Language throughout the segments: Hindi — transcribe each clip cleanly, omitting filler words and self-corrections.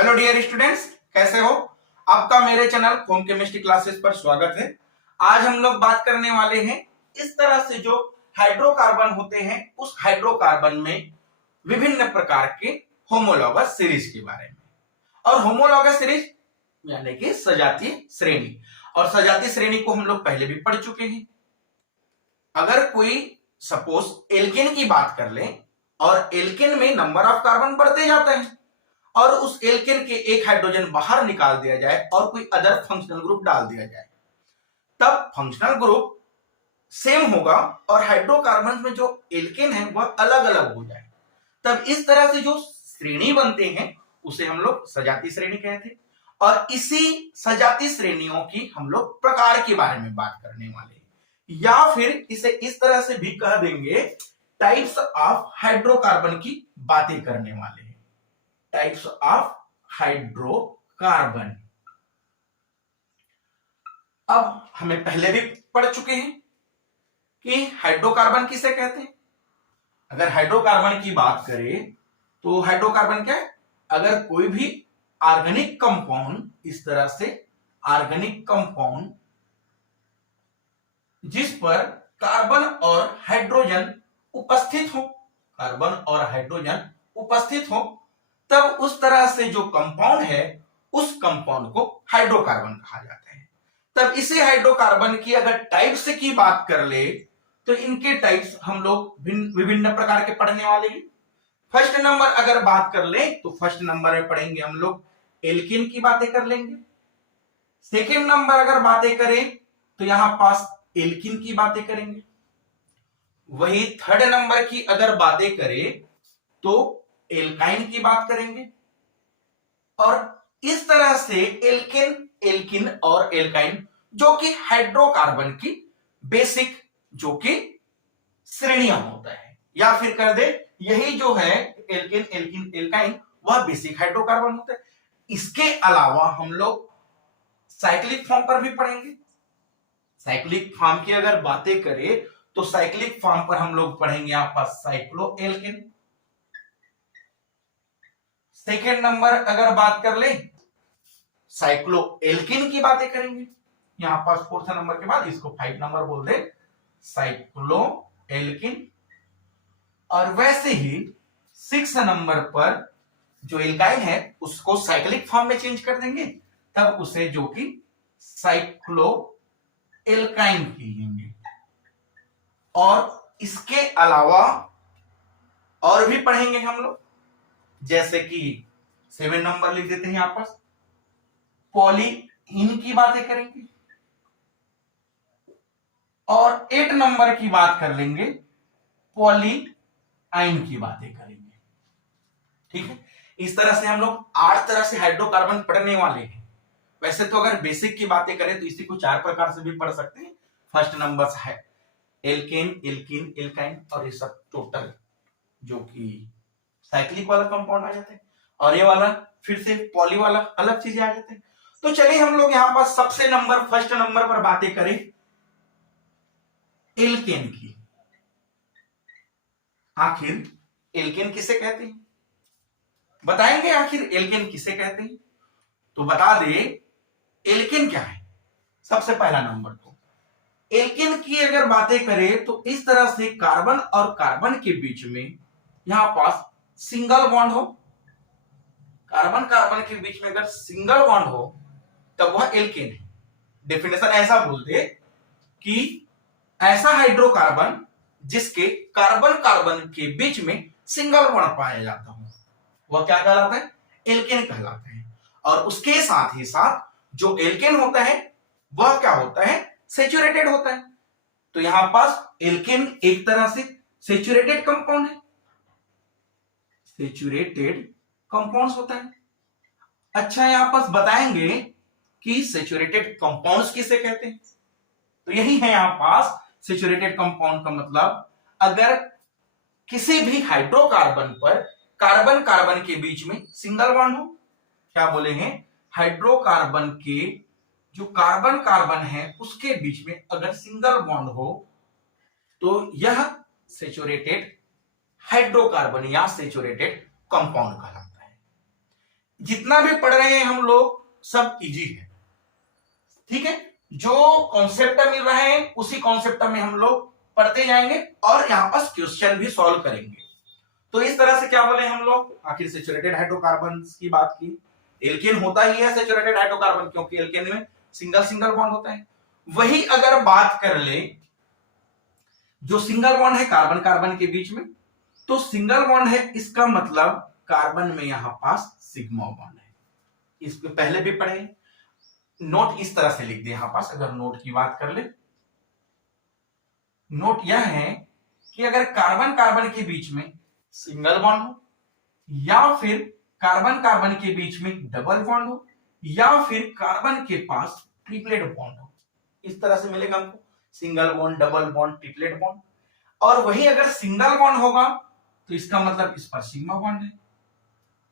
हेलो डियर स्टूडेंट्स, कैसे हो? आपका मेरे चैनल होम केमिस्ट्री क्लासेस पर स्वागत है। आज हम लोग बात करने वाले हैं इस तरह से जो हाइड्रोकार्बन होते हैं उस हाइड्रोकार्बन में विभिन्न प्रकार के होमोलॉगस सीरीज के बारे में। और होमोलॉगस सीरीज यानी कि सजातीय श्रेणी, और सजातीय श्रेणी को हम लोग पहले भी पढ़ चुके हैं। अगर कोई सपोज एल्केन की बात कर ले और एल्केन में नंबर ऑफ कार्बन बढ़ते जाते हैं और उस एल्केन के एक हाइड्रोजन बाहर निकाल दिया जाए और कोई अदर फंक्शनल ग्रुप डाल दिया जाए, तब फंक्शनल ग्रुप सेम होगा और हाइड्रोकार्बन में जो एल्केन है वह अलग अलग हो जाए। तब इस तरह से जो श्रेणी बनते हैं उसे हम लोग सजातीय श्रेणी कहते हैं। और इसी सजातीय श्रेणियों की हम लोग प्रकार के बारे में बात करने वाले हैं, या फिर इसे इस तरह से भी कह देंगे टाइप्स ऑफ हाइड्रोकार्बन की बातें करने वाले हैं। टाइप्स ऑफ हाइड्रोकार्बन अब हमें पहले भी पढ़ चुके हैं कि हाइड्रोकार्बन किसे कहते हैं। अगर हाइड्रोकार्बन की बात करें तो हाइड्रोकार्बन क्या है? अगर कोई भी ऑर्गेनिक कंपाउंड, इस तरह से ऑर्गेनिक कंपाउंड जिस पर कार्बन और हाइड्रोजन उपस्थित हो, कार्बन और हाइड्रोजन उपस्थित हो, तब उस तरह से जो कंपाउंड है उस कंपाउंड को हाइड्रोकार्बन कहा जाता है। तब इसे हाइड्रोकार्बन की अगर टाइप्स की बात कर ले तो इनके टाइप्स हम लोग विभिन्न प्रकार के पढ़ने वाले हैं। फर्स्ट नंबर अगर बात कर ले तो फर्स्ट नंबर में पढ़ेंगे हम लोग एल्केन की बातें कर लेंगे। सेकेंड नंबर अगर बातें करें तो यहां पास एल्कीन की बातें करेंगे। वही थर्ड नंबर की अगर बातें करें तो एल्काइन की बात करेंगे। और इस तरह से एल्केन, एल्किन और एल्काइन जो कि हाइड्रोकार्बन की बेसिक जो कि श्रेणियां होता है, या फिर कर दे यही जो है एल्केन, एल्किन, एल्काइन वह बेसिक हाइड्रोकार्बन होता है। इसके अलावा हम लोग साइक्लिक फॉर्म पर भी पढ़ेंगे। साइक्लिक फॉर्म की अगर बातें करें तो साइक्लिक फॉर्म पर हम लोग पढ़ेंगे यहां पर साइक्लो एल्केन। सेकेंड नंबर अगर बात कर ले साइक्लो एल्किन की बातें करेंगे। यहां पास फोर्थ नंबर के बाद इसको 5 नंबर बोल दे, साइक्लो एल्किन। और वैसे ही 6 नंबर पर जो एल्काइन है उसको साइक्लिक फॉर्म में चेंज कर देंगे, तब उसे जो कि साइक्लो एल्काइन कहेंगे। और इसके अलावा और भी पढ़ेंगे हम लोग, जैसे कि 7 नंबर लिख देते हैं यहां पर पॉलीइन की बातें करेंगे। और 8 नंबर की बात कर लेंगे पॉलीआइन की बातें करेंगे। ठीक है, इस तरह से हम लोग 8 तरह से हाइड्रोकार्बन पढ़ने वाले हैं। वैसे तो अगर बेसिक की बातें करें तो इसी को 4 प्रकार से भी पढ़ सकते हैं। फर्स्ट नंबर है एल्केन, एल्किन, एल्काइन, और ये सब टोटल जो कि साइक्लिक वाला कंपाउंड आ जाते हैं, और ये वाला फिर से पॉली वाला अलग चीजें आ जाते हैं। तो चलिए हम लोग यहां पर सबसे फर्स्ट नंबर पर बातें करें एल्केन की। आखिर एल्केन किसे कहते हैं, बताएंगे आखिर एल्केन किसे कहते हैं। तो बता दे एल्केन क्या है। सबसे पहला नंबर तो एल्केन की अगर बातें करें तो इस तरह से कार्बन और कार्बन के बीच में यहां पास सिंगल बॉन्ड हो, कार्बन कार्बन के बीच में अगर सिंगल बॉन्ड हो तब वह एल्केन है। डेफिनेशन ऐसा बोलते कि ऐसा हाइड्रोकार्बन जिसके कार्बन कार्बन के बीच में सिंगल बॉन्ड पाया जाता हो वह क्या कहलाता है? एल्केन कहलाता है। और उसके साथ ही साथ जो एल्केन होता है वह क्या होता है? सैचुरेटेड होता है। तो यहां पास एल्केन एक तरह से सैचुरेटेड कंपाउंड है, सैचुरेटेड कंपाउंड्स होता है। अच्छा, यहां पास बताएंगे कि सैचुरेटेड कंपाउंड्स किसे कहते हैं। तो यही है यहां पास सैचुरेटेड कंपाउंड का मतलब, अगर किसी भी हाइड्रोकार्बन पर कार्बन कार्बन के बीच में सिंगल बॉन्ड हो, क्या बोलेंगे? हाइड्रोकार्बन के जो कार्बन कार्बन है उसके बीच में अगर सिंगल बॉन्ड हो तो यह सैचुरेटेड हाइड्रोकार्बन या सैचुरेटेड कंपाउंड कहलाता है। जितना भी पढ़ रहे हैं हम लोग सब इजी है, ठीक है। जो कॉन्सेप्ट मिल रहा है उसी कॉन्सेप्ट में हम लोग पढ़ते जाएंगे और यहां पर क्वेश्चन भी सॉल्व करेंगे। तो इस तरह से क्या बोले हम लोग, आखिर सैचुरेटेड हाइड्रोकार्बन की बात की। एल्केन होता ही है सैचुरेटेड हाइड्रोकार्बन, क्योंकि एल्केन में सिंगल सिंगल बॉन्ड होता है। वही अगर बात कर ले जो सिंगल बॉन्ड है कार्बन कार्बन के बीच में, तो सिंगल बॉन्ड है इसका मतलब कार्बन में यहां पास सिग्मा बॉन्ड है। इसको पहले भी पढ़े, नोट इस तरह से लिख दे यहां पास। अगर नोट की बात कर ले, नोट यह है कि अगर कार्बन कार्बन के बीच में सिंगल बॉन्ड हो, या फिर कार्बन कार्बन के बीच में डबल बॉन्ड हो, या फिर कार्बन के पास ट्रिपलेट बॉन्ड हो, इस तरह से मिलेगा हमको single bond, double bond, triplet bond. और वही अगर सिंगल बॉन्ड होगा तो इसका मतलब इस पर सिग्मा बॉन्ड है,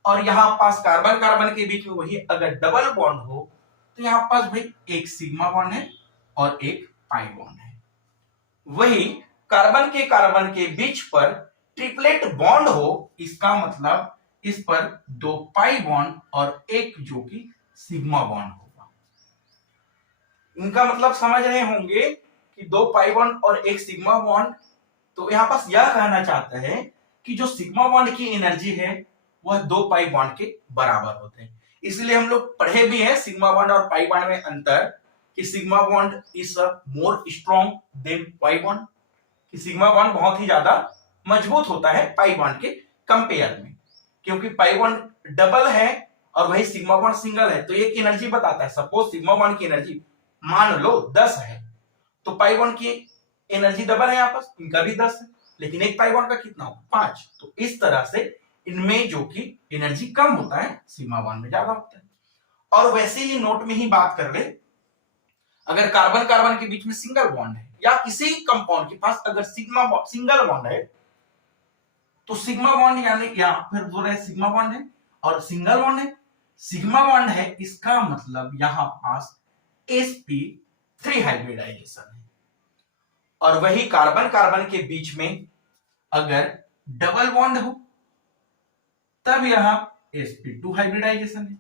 और यहां पास कार्बन कार्बन के बीच में वही अगर डबल बॉन्ड हो तो यहां पास भाई एक सिग्मा बॉन्ड है और एक पाई बॉन्ड है। वही कार्बन के बीच पर ट्रिपलेट बॉन्ड हो, इसका मतलब इस पर दो पाई बॉन्ड और एक जो कि सिग्मा बॉन्ड होगा। इनका मतलब समझ रहे होंगे कि दो पाई बॉन्ड और एक सिग्मा बॉन्ड, तो यहां पास यह कहना चाहता है कि जो सिग्मा बॉन्ड की एनर्जी है वह दो पाई बॉन्ड के बराबर होते हैं। इसलिए हम लोग पढ़े भी हैं सिग्मा बॉन्ड और पाई बॉन्ड में अंतर, कि sigma bond is more strong than pi bond, कि सिग्मा बॉन्ड बहुत ही ज्यादा मजबूत होता है पाई बॉन्ड के कंपेयर में, क्योंकि पाई बॉन्ड डबल है और वही सिग्मा बॉन्ड सिंगल है। तो एक एनर्जी बताता है, सपोज सिग्मा बॉन्ड की एनर्जी मान लो 10 है, तो पाई बॉन्ड की एनर्जी डबल है यहाँ पर, इनका भी 10 है, लेकिन एक पाई बॉन्ड का कितना हो 5। तो इस तरह से इनमें जो कि एनर्जी कम होता है, सिग्मा बॉन्ड में ज्यादा होता है। और वैसे ही नोट में ही बात कर ले, अगर कार्बन कार्बन के बीच में सिंगल बॉन्ड है या किसी कंपाउंड के पास अगर सिंगल बॉन्ड है, तो सिग्मा बॉन्ड यानी या फिर बोल रहे सिग्मा बॉन्ड है और सिंगल बॉन्ड है, सिग्मा बॉन्ड है, इसका मतलब यहां पास sp3 हाइब्रिडाइजेशन है। और वही कार्बन कार्बन के बीच में अगर डबल बॉन्ड हो तब यहां sp2 हाइब्रिडाइजेशन है।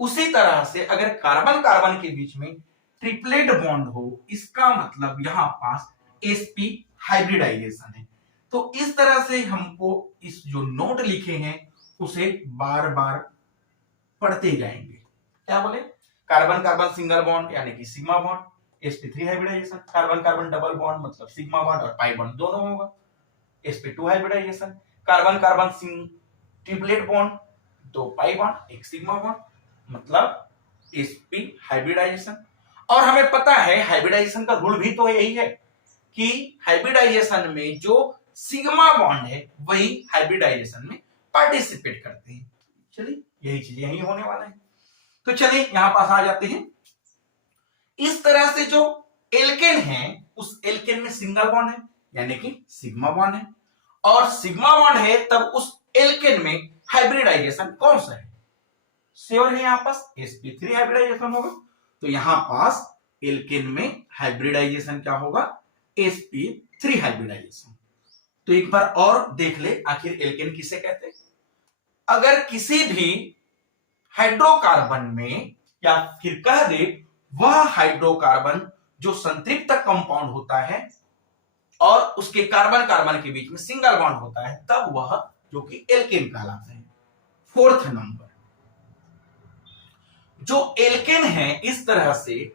उसी तरह से अगर कार्बन कार्बन के बीच में ट्रिपलेट बॉन्ड हो, इसका मतलब यहां पास sp हाइब्रिडाइजेशन है। तो इस तरह से हमको इस जो नोट लिखे हैं उसे बार बार पढ़ते जाएंगे। क्या बोले, कार्बन कार्बन सिंगल बॉन्ड यानी कि sigma bond, sp3 hybridisation, carbon carbon double bond मतलब सिग्मा बॉन्ड और पाई बॉन्ड दोनों होगा, sp2 hybridisation, carbon carbon triplet bond, दो पाई बॉन्ड एक सिग्मा बॉन्ड मतलब sp हाइब्रिडाइजेशन। और हमें पता है हाइब्रिडाइजेशन का रूल भी तो यही है कि हाइब्रिडाइजेशन में जो सिग्मा बॉन्ड है वही हाइब्रिडाइजेशन में पार्टिसिपेट करते हैं। चलिए यही चीज यही होने वाला है। तो चलिए यहां पास आ जाते हैं। इस तरह से जो एल्केन है उस एल्केन में सिंगल बॉन्ड है यानी कि सिग्मा बॉन्ड है, और सिग्मा बॉन्ड है तब उस एल्केन में हाइब्रिडाइजेशन कौन सा है, श्योर है यहां पास sp3 हाइब्रिडाइजेशन होगा। तो यहां पास एल्केन में हाइब्रिडाइजेशन क्या होगा, sp3 हाइब्रिडाइजेशन। तो एक बार और देख ले आखिर एल्केन किसे कहते हैं। अगर किसी भी हाइड्रोकार्बन में या फिर कह दे वह हाइड्रोकार्बन जो संतृप्त कंपाउंड होता है और उसके कार्बन कार्बन के बीच में सिंगल बॉन्ड होता है, तब वह जो कि एल्केन कहलाता है। फोर्थ नंबर, जो एल्केन है इस तरह से,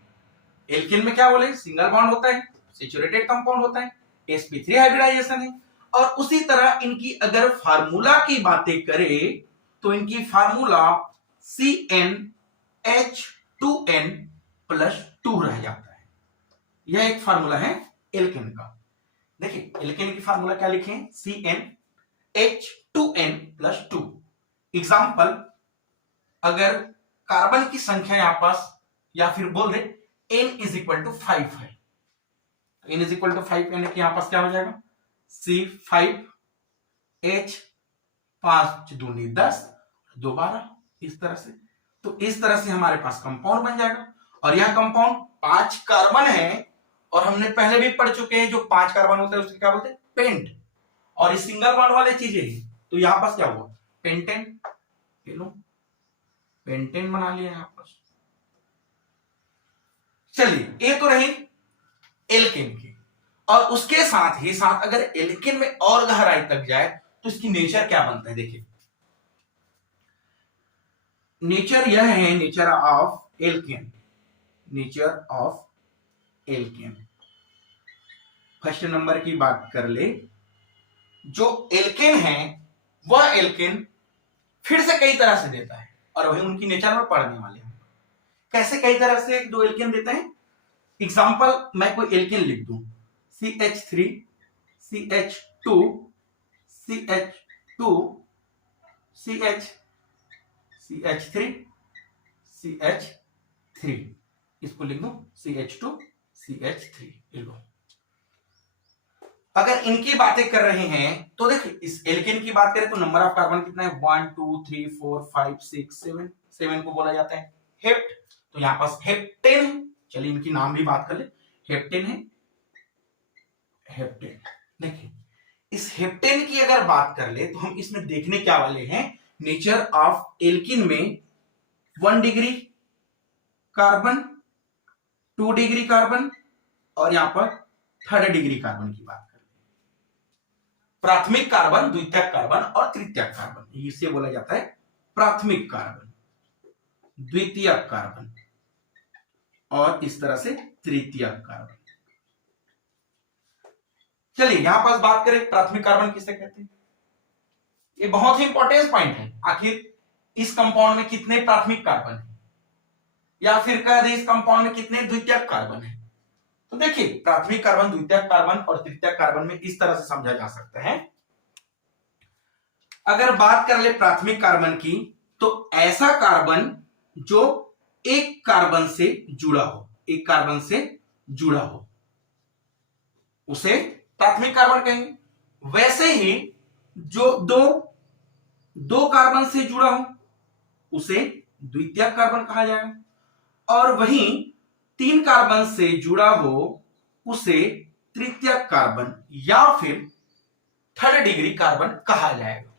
एल्केन में क्या बोले सिंगल बॉन्ड होता है, सैचुरेटेड कंपाउंड होता है, sp3 हाइब्रिडाइजेशन है। और उसी तरह इनकी अगर फार्मूला की बातें करें तो इनकी फार्मूला CnH2n+2 रह जाता है। यह एक फार्मूला है एल्केन का। देखिए एल्केन की फार्मूला क्या लिखे, CnH2n+2। एग्जाम्पल, अगर कार्बन की संख्या यहां पास या फिर बोल दे n=5 है, n=5 यानी कि यहां पास क्या हो जाएगा C5H5 दूनी 10 2 12, इस तरह से। तो इस तरह से हमारे पास कंपाउंड बन जाएगा। और यह कंपाउंड 5 कार्बन है, और हमने पहले भी पढ़ चुके हैं जो 5 कार्बन होता है उसके क्या बोलते हैं पेंट, और इस सिंगल बॉन्ड वाले चीजें हैं। तो यहां पास क्या हुआ पेंटेन, पेंटेन बना लिया यहां पर। चलिए ये तो रही एल्केन की, और उसके साथ ही साथ अगर एल्केन में और गहराई तक जाए तो इसकी नेचर क्या बनता है। देखिए नेचर यह है, nature of alkene, nature of alkene. First number की बात कर ले, जो एल्केन है वह एल्केन फिर से कई तरह से देता है, और वही उनकी नेचर में पढ़ने वाले हैं। कैसे कई तरह से दो एल्केन देते हैं। एग्जाम्पल मैं कोई एल्केन लिख दूं, CH3 CH2 CH2 CH CH3 CH3, इसको लिख दूं CH2 CH3। लो अगर इनकी बातें कर रहे हैं तो देखिए इस एल्केन की बात करें तो नंबर ऑफ कार्बन कितना है, 1 2 3 4 5 6 7, 7 को बोला जाता है हेप्ट। तो यहां पास हेप्टेन है, चलिए इनकी नाम भी बात कर ले, हेप्टेन है, हेप्टेन। देखिए इस हेप्टेन की अगर बात कर ले तो हम इसमें देखने क्या वाले हैं, नेचर ऑफ एल्किन में 1 डिग्री कार्बन, 2 डिग्री कार्बन, और यहां पर 3rd डिग्री कार्बन की बात कर ले। प्राथमिक कार्बन, द्वितीयक कार्बन और तृतीयक कार्बन, इसे बोला जाता है प्राथमिक कार्बन, द्वितीयक कार्बन और इस तरह से तृतीयक कार्बन। चलिए यहां पास बात करें प्राथमिक कार्बन किसे कहते हैं। ये बहुत ही इंपॉर्टेंट पॉइंट है, आखिर इस कंपाउंड में कितने प्राथमिक कार्बन है, या फिर कह दे इस कंपाउंड में कितने द्वितीयक कार्बन है। तो देखिए प्राथमिक कार्बन, द्वितीयक कार्बन और तृतीयक कार्बन में इस तरह से समझा जा सकता है। अगर बात कर ले प्राथमिक कार्बन की, तो ऐसा कार्बन जो एक कार्बन से जुड़ा हो, एक कार्बन से जुड़ा हो, उसे प्राथमिक कार्बन कहेंगे। वैसे ही जो दो कार्बन से जुड़ा हो उसे द्वितीयक कार्बन कहा जाएगा, और वहीं 3 कार्बन से जुड़ा हो उसे तृतीयक कार्बन या फिर 3rd डिग्री कार्बन कहा जाएगा।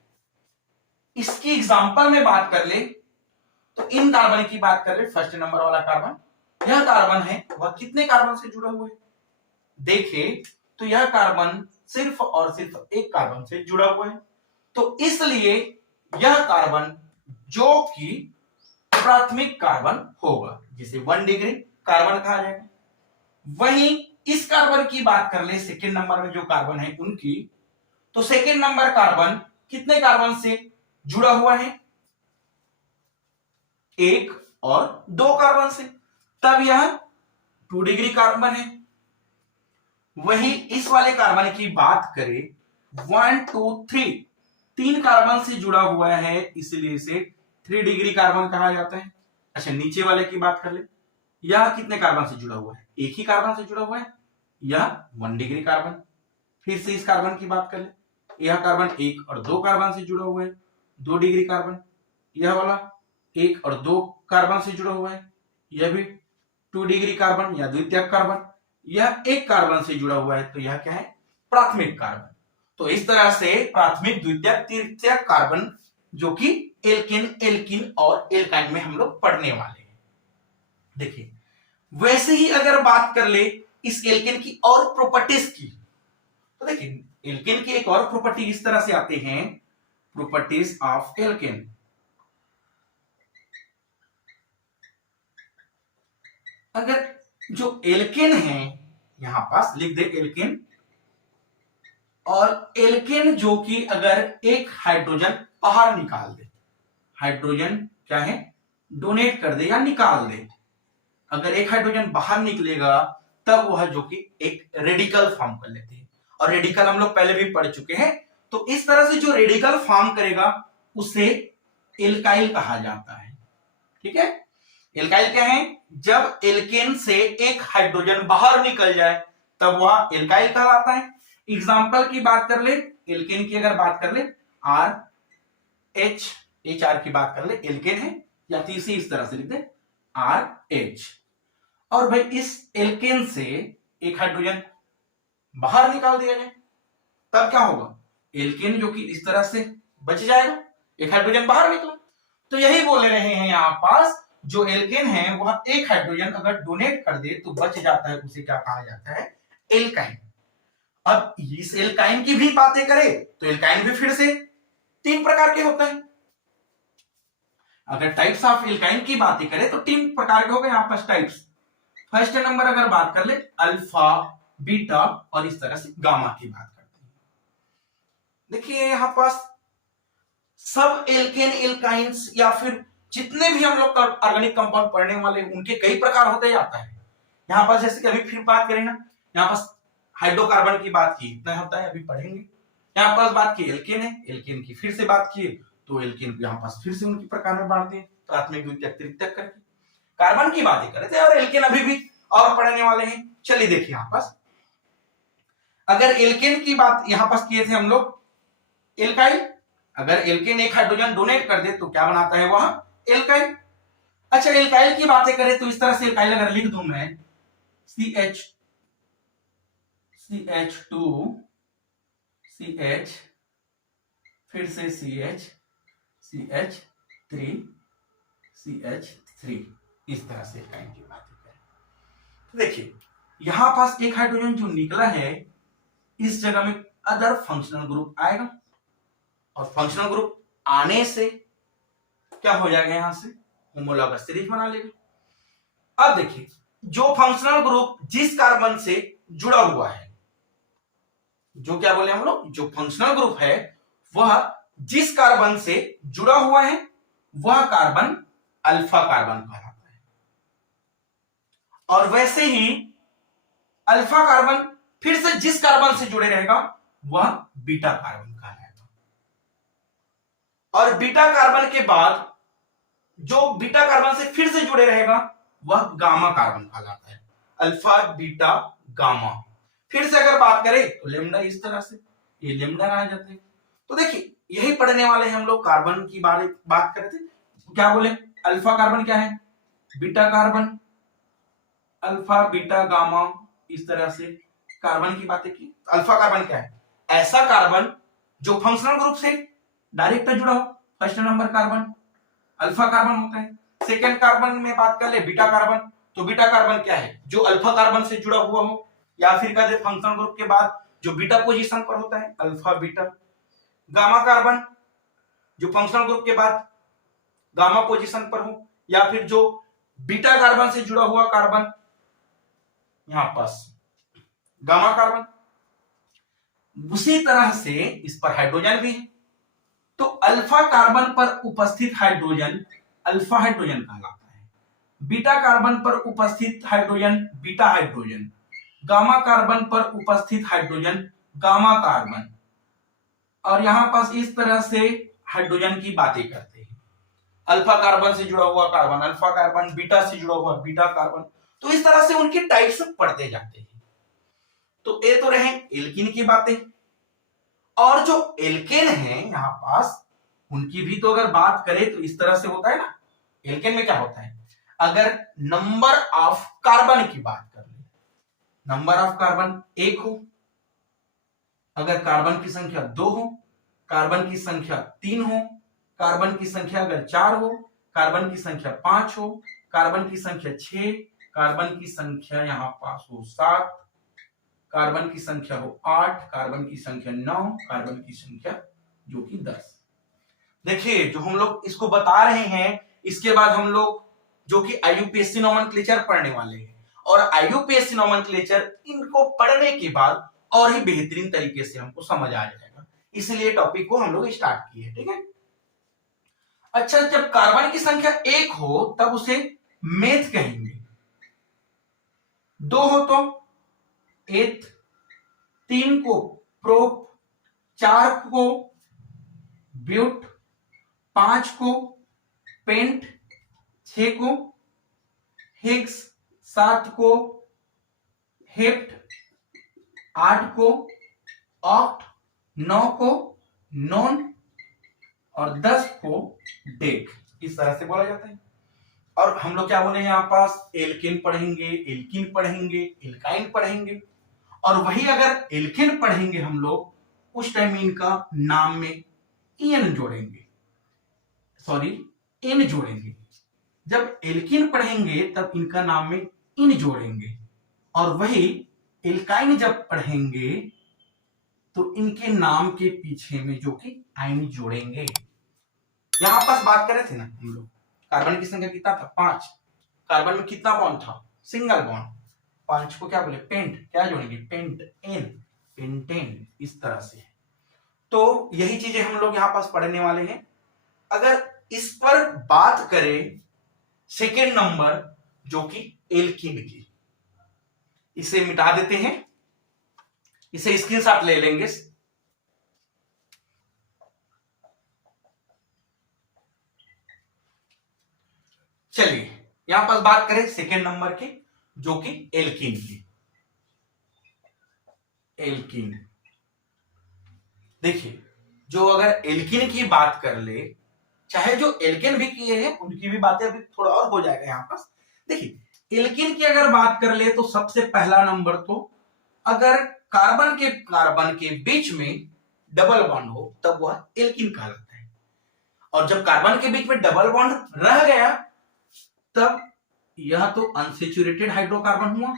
इसकी एग्जांपल में बात कर ले तो इन कार्बन की बात कर ले, फर्स्ट नंबर वाला कार्बन, यह कार्बन है वह कितने कार्बन से जुड़ा हुआ है, देखिए तो यह कार्बन सिर्फ और सिर्फ एक कार्बन से जुड़ा हुआ है। तो इसलिए यह कार्बन जो कि प्राथमिक कार्बन होगा, जिसे 1 डिग्री कार्बन कहा जाएगा। वहीं इस कार्बन की बात कर ले, सेकेंड नंबर में जो कार्बन है उनकी, तो सेकेंड नंबर कार्बन कितने कार्बन से जुड़ा हुआ है, 1 और 2 कार्बन से, तब यह 2 डिग्री कार्बन है। वही इस वाले कार्बन की बात करें 1 2 3, 3 कार्बन से जुड़ा हुआ है, इसलिए इसे 3 डिग्री कार्बन कहा जाता है। अच्छा नीचे वाले की बात कर ले, यह कितने कार्बन से जुड़ा हुआ है, एक ही कार्बन से जुड़ा हुआ है, यह 1 डिग्री कार्बन। फिर से इस कार्बन की बात कर ले, यह कार्बन 1 और 2 कार्बन से जुड़ा हुआ है, 2 डिग्री कार्बन। यह वाला 1 और 2 कार्बन से जुड़ा हुआ है, यह भी 2 डिग्री कार्बन या द्वितीयक कार्बन। यह 1 कार्बन से जुड़ा हुआ है, तो यह क्या है, प्राथमिक कार्बन। तो इस तरह से प्राथमिक, द्वितीयक, तृतीयक कार्बन जो कि एल्केन, एल्कीन और एल्काइन में हम लोग पढ़ने वाले हैं। देखिए वैसे ही अगर बात कर ले इस एल्केन की और प्रॉपर्टीज की, तो देखिए एल्केन की एक और प्रॉपर्टी इस तरह से आते हैं, प्रॉपर्टीज ऑफ एल्केन। अगर जो एल्केन है, यहां पास लिख दे एल्केन, और एल्केन जो कि अगर एक हाइड्रोजन बाहर निकाल दे, हाइड्रोजन क्या है, डोनेट कर दे या निकाल दे, अगर एक हाइड्रोजन बाहर निकलेगा तब वह जो कि एक रेडिकल फॉर्म कर लेते हैं, और रेडिकल हम लोग पहले भी पढ़ चुके हैं। तो इस तरह से जो रेडिकल फॉर्म करेगा उसे एल्काइल कहा जाता है। ठीक है, एल्काइल क्या है, जब एल्केन से एक हाइड्रोजन बाहर निकल जाए तब वह एल्काइल कहलाता है। एग्जाम्पल की बात कर ले, एल्केन की अगर बात कर ले, RH की बात कर ले, एल्केन है, या तीसरी इस तरह से लिख दे RH, और भाई इस एल्केन से एक हाइड्रोजन बाहर निकाल दिया जाए तब क्या होगा, एल्केन जो कि इस तरह से बच जाएगा, एक हाइड्रोजन बाहर निकला, तो यही बोल रहे हैं यहाँ पास, जो एल्केन है वह एक हाइड्रोजन अगर डोनेट कर दे तो बच जाता है, उसे क्या कहा जाता है, एल्काइन। अब इस एल्काइन की भी बातें करें तो एल्काइन भी फिर से 3 प्रकार के होते हैं। अगर टाइप्स ऑफ एल्काइन की बातें करें तो 3 प्रकार के हो गए यहाँ पास टाइप्स। फर्स्ट नंबर अगर बात कर ले अल्फा, बीटा और इस तरह से गामा की बात करते हैं। देखिए यहाँ पास सब एल्केन एल्काइंस या फिर जितने भी हम लोग ऑर्गेनिक कंपाउंड पढ़ने वाले उनके कई प्रकार होते जाता है। यहाँ पास जैसे कि अभी फिर बात करें ना, यहाँ पास हाइड्रोकार्बन की बात की, इतना होता है, अभी पढ़ेंगे। यहाँ पास बात की एल्केन है, एल्केन की फिर से बात की तो एल्केन यहाँ पास फिर से उनके प्रकार में बांटते हैं, प्राथमिक द्वितीयक तृतीयक करके। कार्बन की बातें कर रहे थे और एल्केन अभी भी और पढ़ने वाले हैं। चलिए देखिए यहाँ पास अगर एल्केन की बात यहाँ पास किए थे हम लोग, एल्काइल, अगर एल्केन एक हाइड्रोजन डोनेट कर दे तो क्या बनाता है वह, एल्काइल। अच्छा एल्काइल की बातें करें तो इस तरह से एल्काइल अगर लिख दूं मैं CH2 CH फिर से CH3 CH3, इस तरह से एल्काइन की बातें करें तो देखिए यहां पास एक हाइड्रोजन जो निकला है इस जगह में अदर फंक्शनल ग्रुप आएगा और फंक्शनल ग्रुप आने से क्या हो जाएगा, यहां से होमोलॉगस सीरीज बना लेगा। अब देखिए जो फंक्शनल ग्रुप जिस कार्बन से जुड़ा हुआ है, जो क्या बोले हम लोग, जो फंक्शनल ग्रुप है वह जिस कार्बन से जुड़ा हुआ है वह कार्बन अल्फा कार्बन कहलाता है, और वैसे ही अल्फा कार्बन फिर से जिस कार्बन से जुड़े रहेगा वह बीटा कार्बन कहलाएगा, और बीटा कार्बन के बाद जो बीटा कार्बन से फिर से जुड़े रहेगा वह गामा कार्बन कहलाता है, अल्फा बीटा गामा। फिर से अगर बात करें तो लेमडा, इस तरह से ये लेमडा आ जाते हैं। तो देखिए यही पढ़ने वाले हैं हम लोग, कार्बन की बात करते थे, क्या बोले, अल्फा कार्बन क्या है, beta carbon, alpha beta gamma, इस तरह से कार्बन की बातें की। अल्फा कार्बन क्या है, ऐसा कार्बन जो फंक्शनल ग्रुप से डायरेक्ट जुड़ा हो, first number carbon alpha carbon होता है। सेकेंड कार्बन में बात कर ले बीटा कार्बन, तो बीटा कार्बन क्या है, जो अल्फा कार्बन से जुड़ा हुआ हो या फिर का फंक्शनल ग्रुप के बाद जो बीटा पोजीशन पर होता है, अल्फा बीटा। गामा कार्बन जो फंक्शनल ग्रुप के बाद गामा पोजीशन पर हो या फिर जो बीटा कार्बन से जुड़ा हुआ कार्बन, यहां पास गामा कार्बन। उसी तरह से इस पर हाइड्रोजन भी है, तो अल्फा कार्बन पर उपस्थित हाइड्रोजन अल्फा हाइड्रोजन कहलाता है, बीटा कार्बन पर उपस्थित hydrogen beta hydrogen, gamma carbon पर उपस्थित हाइड्रोजन गामा कार्बन। और यहां पास इस तरह से हाइड्रोजन की बातें करते हैं, अल्फा कार्बन से जुड़ा हुआ कार्बन अल्फा कार्बन, बीटा से जुड़ा हुआ बीटा कार्बन। तो इस तरह से उनकी टाइप्स पढ़ते जाते हैं। तो ये तो रहे एल्कीन की बातें, और जो एल्केन है यहां पास उनकी भी तो अगर बात करें तो इस तरह से होता है ना। एल्केन में क्या होता है, अगर नंबर ऑफ कार्बन की बात कर ले, नंबर ऑफ कार्बन 1 हो, अगर कार्बन की संख्या 2 हो, कार्बन की संख्या 3 हो, कार्बन की संख्या अगर 4 हो, कार्बन की संख्या 5 हो, कार्बन की संख्या 6, कार्बन की संख्या यहां पास हो 7, कार्बन की संख्या हो 8, कार्बन की संख्या 9, कार्बन की संख्या जो कि 10। देखिए जो हम लोग इसको बता रहे हैं, इसके बाद हम लोग जो कि आईयूपीएससी नोमेनक्लेचर पढ़ने वाले हैं, और आईयूपीएससी नोमेनक्लेचर इनको पढ़ने के बाद और ही बेहतरीन तरीके से हमको समझ आ जाएगा, इसलिए टॉपिक को हम लोग स्टार्ट किए, ठीक है। अच्छा जब कार्बन की संख्या 1 हो तब उसे मेथ कहेंगे, 2 हो तो एथ, 3 को प्रोप, 4 को ब्यूट, 5 को पेंट, 6 को हिग्स, 7 को हेप्ट, 8 को ऑक्ट, 9 को नॉन और 10 को डेक, इस तरह से बोला जाता है। और हम लोग क्या बोले यहाँ पास, एल्केन पढ़ेंगे, एल्कीन पढ़ेंगे, एल्काइन पढ़ेंगे, और वही अगर एल्केन पढ़ेंगे हम लोग उस टाइम इनका नाम में ईएन जोड़ेंगे, सॉरी इन जोड़ेंगे। जब एल्किन पढ़ेंगे तब इनका नाम में इन जोड़ेंगे, और वही एल्काइन जब पढ़ेंगे तो इनके नाम के पीछे में जो कि आइन जोड़ेंगे। यहां पास बात कर रहे थे ना हम लोग, कार्बन की संख्या कितना था 5, कार्बन में कितना बॉन्ड था सिंगल बॉन्ड, 5 को क्या बोले पेंट, क्या जोड़ेंगे पेंट एन, पेंटेन, इस तरह से। तो यही चीजें हम लोग यहां पास पढ़ने वाले हैं। अगर इस पर बात करें सेकेंड नंबर जो कि एल्कीन की, इसे मिटा देते हैं, इसे स्क्रीनशॉट ले लेंगे। चलिए यहां पर बात करें सेकेंड नंबर की जो कि एल्कीन की। एल्कीन देखिए, जो अगर एल्कीन की बात कर ले, चाहे जो एल्केन भी किए हैं उनकी भी बातें अभी थोड़ा और हो जाएगा यहां पास। देखिए एल्कीन की अगर बात कर ले तो सबसे पहला नंबर तो अगर कार्बन के बीच में डबल बॉन्ड हो तब वह एल्कीन कहलाता है। और जब कार्बन के बीच में डबल बॉन्ड रह गया तब यह तो अनसेचुरेटेड हाइड्रोकार्बन हुआ,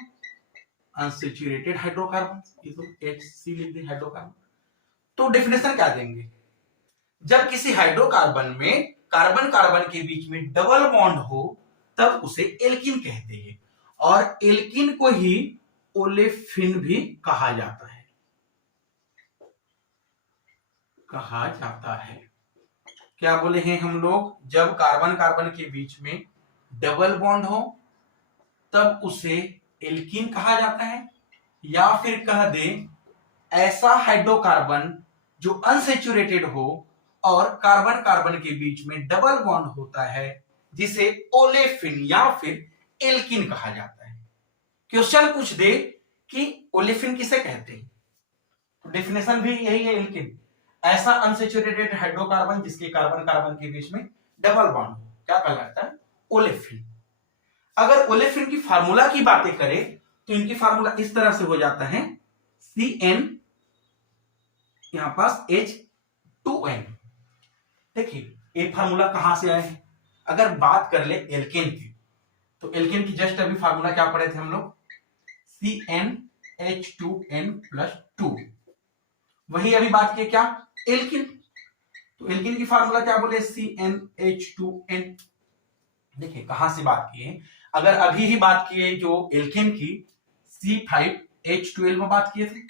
अनसेचुरेटेड हाइड्रोकार्बन, ये तो HC लिख दे हाइड्रोकार्बन। तो डेफिनेशन क्या देंगे, जब किसी हाइड्रोकार्बन में कार्बन कार्बन के बीच में डबल बॉन्ड हो तब उसे एल्कीन कहते हैं, और एल्कीन को ही ओलेफिन भी कहा जाता है, कहा जाता है। क्या बोले हैं हम लोग, जब कार्बन कार्बन के बीच में डबल बॉन्ड हो तब उसे एल्कीन कहा जाता है, या फिर कह दे ऐसा हाइड्रोकार्बन जो अनसेचुरेटेड हो और कार्बन कार्बन के बीच में डबल बॉन्ड होता है जिसे ओलेफिन या फिर एल्कीन कहा जाता है। क्वेश्चन पूछ दे कि ओलेफिन किसे कहते हैं, तो डेफिनेशन भी यही है, एल्कीन ऐसा अनसेचुरेटेड हाइड्रोकार्बन जिसके कार्बन कार्बन के बीच में डबल बॉन्ड हो, क्या कहलाता है ओलेफिन। अगर ओलेफिन की फार्मूला की बातें करें तो इनकी फार्मूला इस तरह से हो जाता है CN यहां पास H2N। देखिए ये फार्मूला कहां से आए हैं, अगर बात कर ले एल्केन की तो एल्केन की जस्ट अभी फार्मूला क्या पढ़े थे हम लोग, CnH2n+2, वही अभी बात किए क्या एल्किन। तो एल्किन की फार्मूला क्या बोले CnH2n। देखिए कहां से बात किए, अगर अभी ही बात किए जो एल्केन की C5H12 में बात किए थे,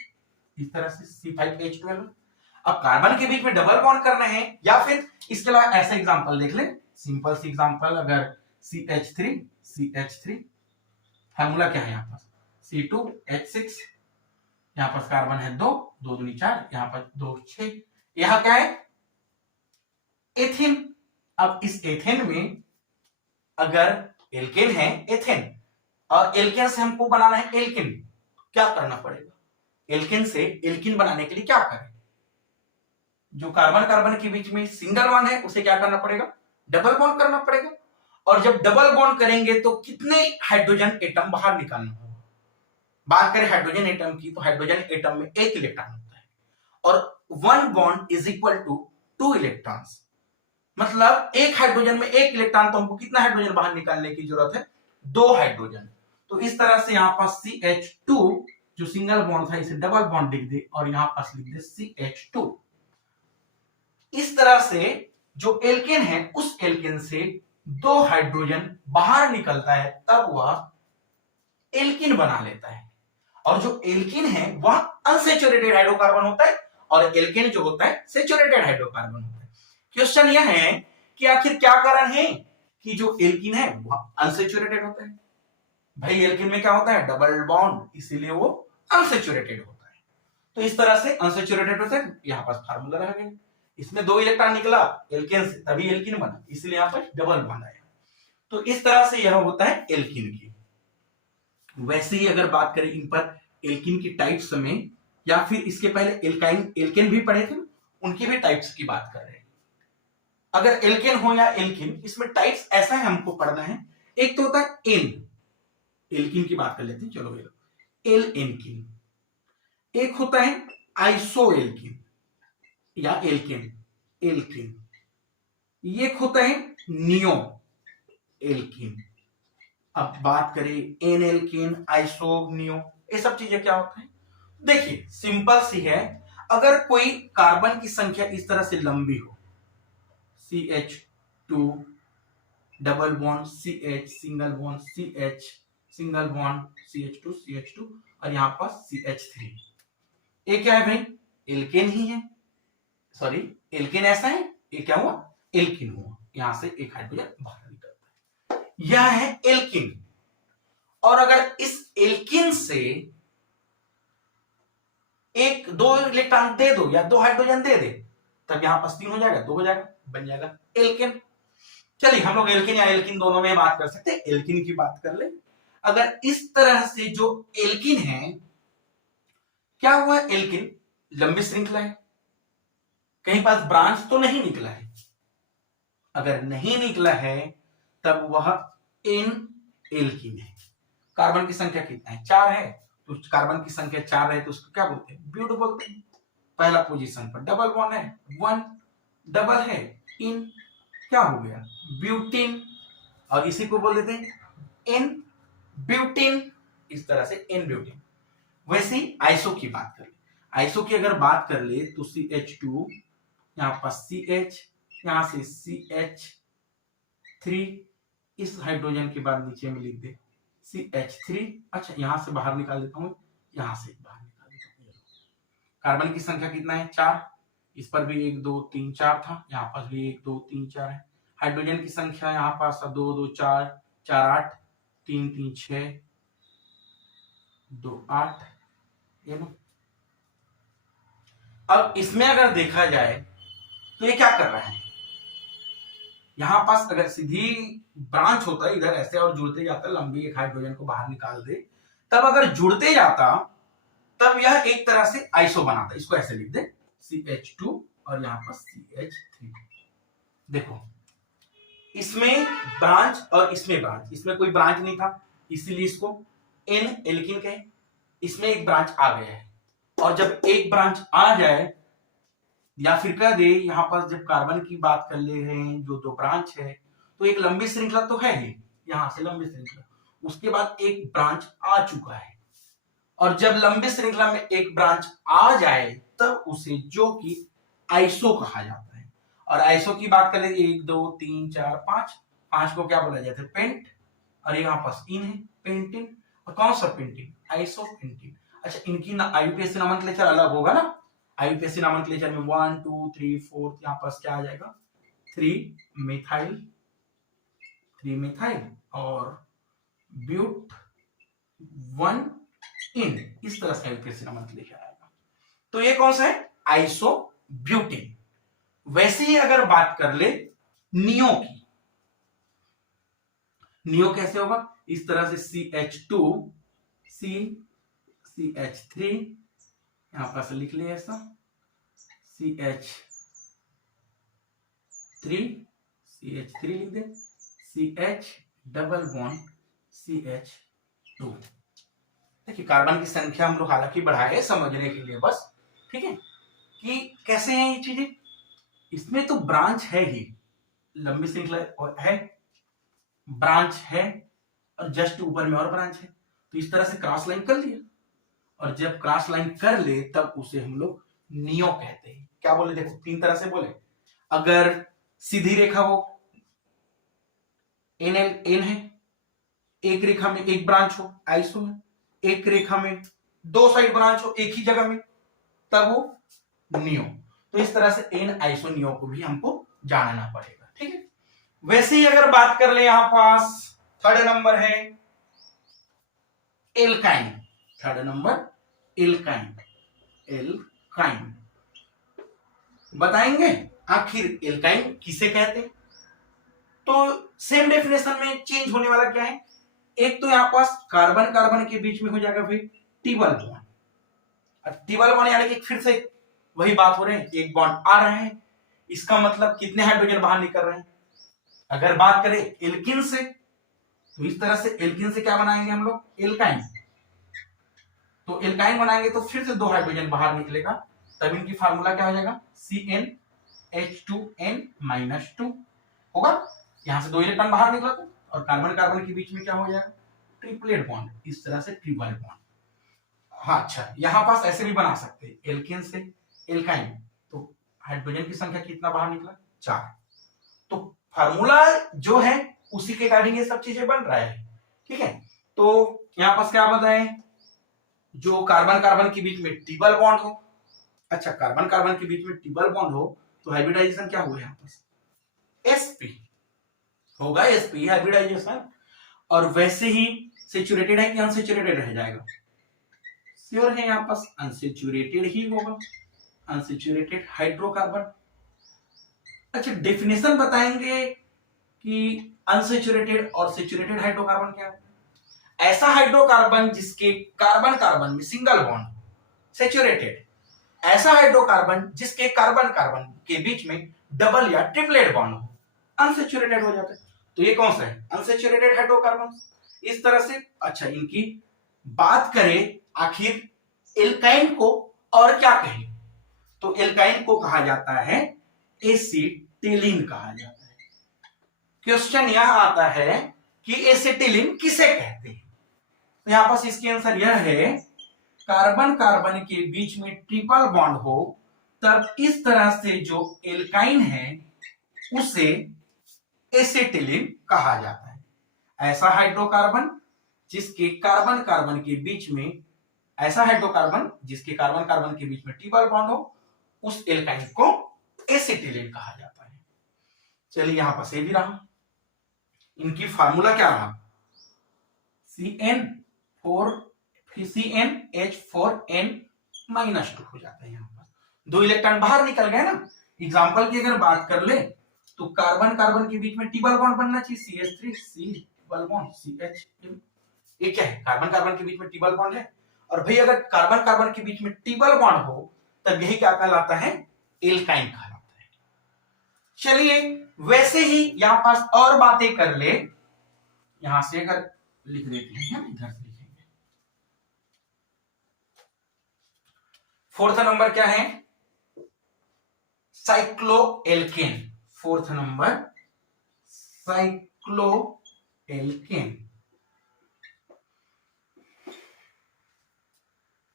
इस तरह से C5H12। अब कार्बन के बीच में डबल बॉन्ड करना है, या फिर इसके अलावा ऐसा एग्जांपल देख ले, सिंपल सी एग्जांपल, अगर CH3 फार्मूला क्या है यहाँ पर C2H6, यहाँ पर कार्बन है 2 दूनी 4, यहाँ पर 2 6, यहाँ क्या है एथेन। अब इस एथेन में अगर एल्केन है एथेन, और एल्केन से हमको बनाना है एल्किन, क्या करना पड़ेगा, एल्केन से एल्किन बनाने के लिए क्या करें, जो कार्बन कार्बन के बीच में सिंगल बॉन्ड है उसे क्या करना पड़ेगा डबल बॉन्ड करना पड़ेगा। और जब डबल बॉन्ड करेंगे तो कितने हाइड्रोजन एटम बाहर निकालना होगा। बात करें हाइड्रोजन एटम की तो हाइड्रोजन एटम में 1 इलेक्ट्रॉन होता है, और 1 bond is equal to 2 electrons, मतलब एक हाइड्रोजन में 1 इलेक्ट्रॉन, तो हमको कितना हाइड्रोजन बाहर निकालने की जरूरत है 2 हाइड्रोजन। तो इस तरह से यहाँ पास CH2 जो सिंगल बॉन्ड था इसे डबल बॉन्ड लिख दे, और यहाँ पास लिख दे CH2। इस तरह से जो एल्केन है उस एल्केन से 2 हाइड्रोजन बाहर निकलता है, तब वह एल्किन बना लेता है। और जो एल्किन है वह अनसेचुरेटेड हाइड्रोकार्बन होता है, और एल्केन जो होता है सेचुरेटेड हाइड्रोकार्बन होता है। क्वेश्चन यह है कि आखिर क्या कारण है कि जो एल्किन है वह अनसेचुरेटेड होता है। भाई एल्किन में क्या होता है डबल बॉन्ड, इसीलिए वो अनसेचुरेटेड होता है। तो इस तरह से अनसेचुरेटेड होता है, यहां पास फार्मूला रह गया, इसमें 2 इलेक्ट्रॉन निकला एल्केन से तभी एल्किन बना, इसलिए यहां पर डबल बॉन्ड आया। तो इस तरह से यह होता है एल्किन की। वैसे ही अगर बात करें इन पर एल्किन की टाइप्स में, या फिर इसके पहले एल्काइन एल्केन भी पढ़े थे, उनकी भी टाइप्स की बात कर रहे हैं। अगर एल्केन हो या एल्किन, इसमें टाइप्स ऐसा है हमको पढ़ना है। एक तो होता है एन, एल्किन की बात कर लेते हैं, चलो एल एनकिन। एक होता है आइसो एल्किन या एल्केन एल्किन। एक होता है नियो एल्कीन। अब बात करें एन एल्कीन, आइसो, नियो, ये सब चीजें क्या होता है? देखिए सिंपल सी है, अगर कोई कार्बन की संख्या इस तरह से लंबी हो, CH2 double bond CH, single bond CH, single bond CH2 CH2 और यहां पर CH3, ये क्या है भाई? एल्केन ही है। सॉरी, एल्केन ऐसा है, ये क्या हुआ? एल्किन हुआ। यहां से एक हाइड्रोजन बाहर निकलता है, यह है एल्किन। और अगर इस एल्किन से एक दो इलेक्ट्रॉन दे दो या दो हाइड्रोजन दे दे, तब यहां पास 3 हो जाएगा, 2 हो जाएगा, बन जाएगा एल्केन। चलिए हम लोग एल्किन या एल्किन दोनों में बात कर सकते हैं, एल्किन की बात कर ले। अगर इस तरह से जो एल्किन है, क्या हुआ? एल्किन लंबी श्रृंखला है, कहीं पास ब्रांच तो नहीं निकला है। अगर नहीं निकला है तब वह एन एल्किन है। कार्बन की संख्या कितना है? 4 है, तो कार्बन की संख्या 4 है तो उसको क्या बोलते हैं? ब्यूट बोलते हैं। पहला पोजीशन पर डबल बॉन्ड है, 1 डबल है, इन क्या हो गया? ब्यूटिन। और इसी को बोल देते हैं एन ब्यूटिन। इस तरह से एन ब्यूटिन। वैसे ही आइसो की बात कर ले, आइसो की अगर बात कर ले तो CH2, यहां पर CH, यहां से CH3, इस हाइड्रोजन के बाद नीचे में लिख दे CH3। अच्छा यहां से बाहर निकाल देता हूं, यहां से बाहर निकाल देता हूं। कार्बन की संख्या कितना है? 4। इस पर भी 1 2 3 4 था, यहाँ पास भी 1 2 3 4 है। हाइड्रोजन की संख्या यहाँ पास 2 2 4 4 8, 3 3 6 2 8, ये लो। अब इसमें अगर देखा जाए तो ये क्या कर रहा है? यहां पास अगर सीधी ब्रांच होता है इधर ऐसे और जुड़ते जाता, लंबी एक हाइड्रोजन को बाहर निकाल दे, तब अगर जुड़ते जाता तब यह एक तरह से आइसो बनाता। इसको ऐसे लिख दे CH2 और यहां पर CH3। देखो इसमें ब्रांच और इसमें ब्रांच, इसमें कोई ब्रांच नहीं था इसीलिए इसको एन एल्किन कहे। इसमें एक ब्रांच आ गया है, और जब एक ब्रांच आ जाए या फिर कह दे यहां पर जब कार्बन की बात कर ले रहे हैं जो 2 ब्रांच है, तो एक लंबी श्रृंखला तो है ही, यहां से लंबी श्रृंखला, उसके बाद एक ब्रांच आ चुका है। और जब लंबी श्रृंखला में एक ब्रांच आ जाए तब उसे जो कि आइसो कहा जाता है। और आइसो की बात करें 1 2 3 4 5, 5 को क्या बोला जाता है? पेंट। और यहाँ पास इन है, पेंटिन। और कौन सा पेंटिन? Iso pentene. अच्छा इनकी आईयूपीएसी नोमेनक्लेचर अलग होगा ना, आईयूपीएसी नोमेनक्लेचर में 1 2 3 4 यहाँ पास क्या आ जाएगा? 3 मिथाइल और ब्यूट 1 इन, इस तरह से आईयूपीएसी नोमेनक्लेचर आएगा। तो ये कौन सा है? Iso butene. वैसे ही अगर बात कर ले नियो की, नियो कैसे होगा? इस तरह से CH2 CH3, यहां पर लिख ले ऐसा CH3 लिख दे, CH डबल बॉन्ड CH2। देखिए कार्बन की संख्या हम लोग हालांकि बढ़ाए समझने के लिए बस, ठीक है, कि कैसे हैं ये चीजें। इसमें तो ब्रांच है ही, लंबी श्रृंखला है, ब्रांच है, और जस्ट ऊपर में और ब्रांच है, तो इस तरह से क्रॉस लाइन कर लिया। और जब क्रॉस लाइन कर ले तब उसे हम लोग नियो कहते हैं। क्या बोले? देखो 3 तरह से बोले। अगर सीधी रेखा हो, एन है, एक रेखा में एक ब्रांच हो, आइसो में, एक रेखा में 2 साइड ब्रांच हो एक ही जगह में, तब वो नियो। तो इस तरह से एन आइसो नियो को भी हमको जानना पड़ेगा, ठीक है। वैसे ही अगर बात कर ले यहां पास 3rd नंबर है alkyne. 3rd number alkyne. Alkyne बताएंगे आखिर एल्काइन किसे कहते हैं। तो सेम डेफिनेशन में चेंज होने वाला क्या है? एक तो यहां पास कार्बन कार्बन के बीच में हो जाएगा फिर टिबल बॉन्ड। टिबल बॉन्ड यानी कि फिर से वही बात हो रही है, एक बॉन्ड आ रहे हैं, इसका मतलब कितने हाइड्रोजन बाहर निकल रहे हैं। अगर बात करें एल्किन से, तो इस तरह से एल्किन से क्या बनाएंगे हम लोग? एल्काइन। तो एल्काइन बनाएंगे तो फिर से 2 हाइड्रोजन बाहर निकलेगा, तब इनकी फार्मूला क्या हो जाएगा? CnH2n-2 होगा। यहां से 2 इलेक्ट्रॉन बाहर निकला था और कार्बन कार्बन के बीच में क्या हो जाएगा, ट्रिपलेट बॉन्ड, इस तरह से ट्रिपल बॉन्ड। हाँ अच्छा, यहां पास ऐसे भी बना सकते हैं, एल्केन से एल्काइन, तो हाइड्रोजन की संख्या कितना बाहर निकला, 4। तो फार्मूला जो है उसी के अकॉर्डिंग ये सब चीजें बन रहा है, ठीक है। तो यहां पास क्या बताएं, जो कार्बन कार्बन के बीच में ट्रिपल बॉन्ड हो, अच्छा कार्बन कार्बन के बीच में ट्रिपल बॉन्ड हो तो हाइब्रिडाइजेशन क्या होगा, यहाँ पास sp होगा, sp हाइब्रिडाइजेशन। और वैसे ही सेचुरेटेड है कि अनसेचुरेटेड रह जाएगा, श्योर है यहाँ पास अनसेचुरेटेड ही होगा, अनसेचुरेटेड हाइड्रोकार्बन। अच्छा डेफिनेशन बताएंगे कि अनसेचुरेटेड और सेचुरेटेड हाइड्रोकार्बन क्या है। ऐसा हाइड्रोकार्बन जिसके कार्बन कार्बन में सिंगल बॉन्ड, सेचुरेटेड। ऐसा हाइड्रोकार्बन जिसके कार्बन कार्बन के बीच में डबल या ट्रिपलेट बॉन्ड हो, अनसेचुरेटेड हो जाता है। तो ये कौन सा है, अनसेचुरेटेड हाइड्रोकार्बन, इस तरह से। अच्छा इनकी बात करें आखिर एल्काइन को और क्या कहें, तो एल्काइन को कहा जाता है एसिटिलीन कहा जाता है। क्वेश्चन यह आता है कि एसिटिलीन किसे कहते हैं, तो यहां पास इसकी आंसर यह है, कार्बन कार्बन के बीच में ट्रिपल बॉन्ड हो तब इस तरह से जो एल्काइन है उसे एसिटिलीन कहा जाता है। ऐसा हाइड्रोकार्बन जिसके कार्बन कार्बन के बीच में, ऐसा हाइड्रोकार्बन जिसके कार्बन कार्बन के बीच में ट्रिपल बॉन्ड हो, उस एल्काइन को एसिटिलीन कहा जाता है। चलिए यहां पर से भी रहा, इनकी फार्मूला क्या रहा, CnH4n -2 हो जाता है। यहाँ पर 2 इलेक्ट्रॉन बाहर निकल गए ना। एग्जांपल की अगर बात कर ले तो कार्बन कार्बन के बीच में ट्रिपल बॉन्ड बनना चाहिए, CH3 C double bond CH, ये क्या है, कार्बन कार्बन के बीच में ट्रिपल बॉन्ड है। और भाई अगर कार्बन कार्बन के बीच में ट्रिपल बॉन्ड हो तब यही क्या कहलाता है, एल्काइन कहलाता है। चलिए वैसे ही यहां पास और बातें कर ले, यहां से अगर लिख देते हैं, इधर से लिखेंगे। 4th नंबर क्या है, साइक्लोएल्केन। 4th number cycloalkane.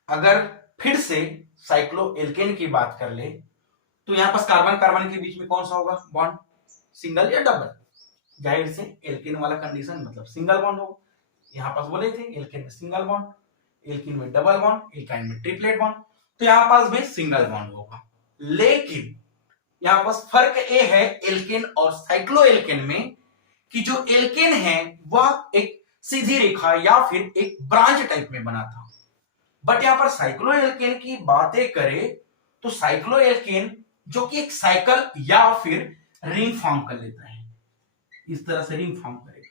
अगर फिर से साइक्लोएल्केन की बात कर ले तो यहां पास कार्बन कार्बन के बीच में कौन सा होगा बॉन्ड, सिंगल या डबल, जाहिर से एल्केन वाला कंडीशन मतलब सिंगल बॉन्ड होगा। यहां पास बोले थे एल्केन में सिंगल बॉन्ड, एल्कीन में डबल बॉन्ड, एल्काइन में ट्रिपलेट बॉन्ड, तो यहां पास भी सिंगल बॉन्ड होगा। लेकिन यहां पास फर्क ये है एल्केन और साइक्लोएल्केन में कि जो एल्केन है वह एक सीधी रेखा या फिर एक ब्रांच टाइप में बना था, बट यहां पर साइक्लोएल्केन की बातें करें तो साइक्लोएल्केन जो कि एक साइकिल या फिर रिंग फॉर्म कर लेता है, इस तरह से रिंग फॉर्म करेगा,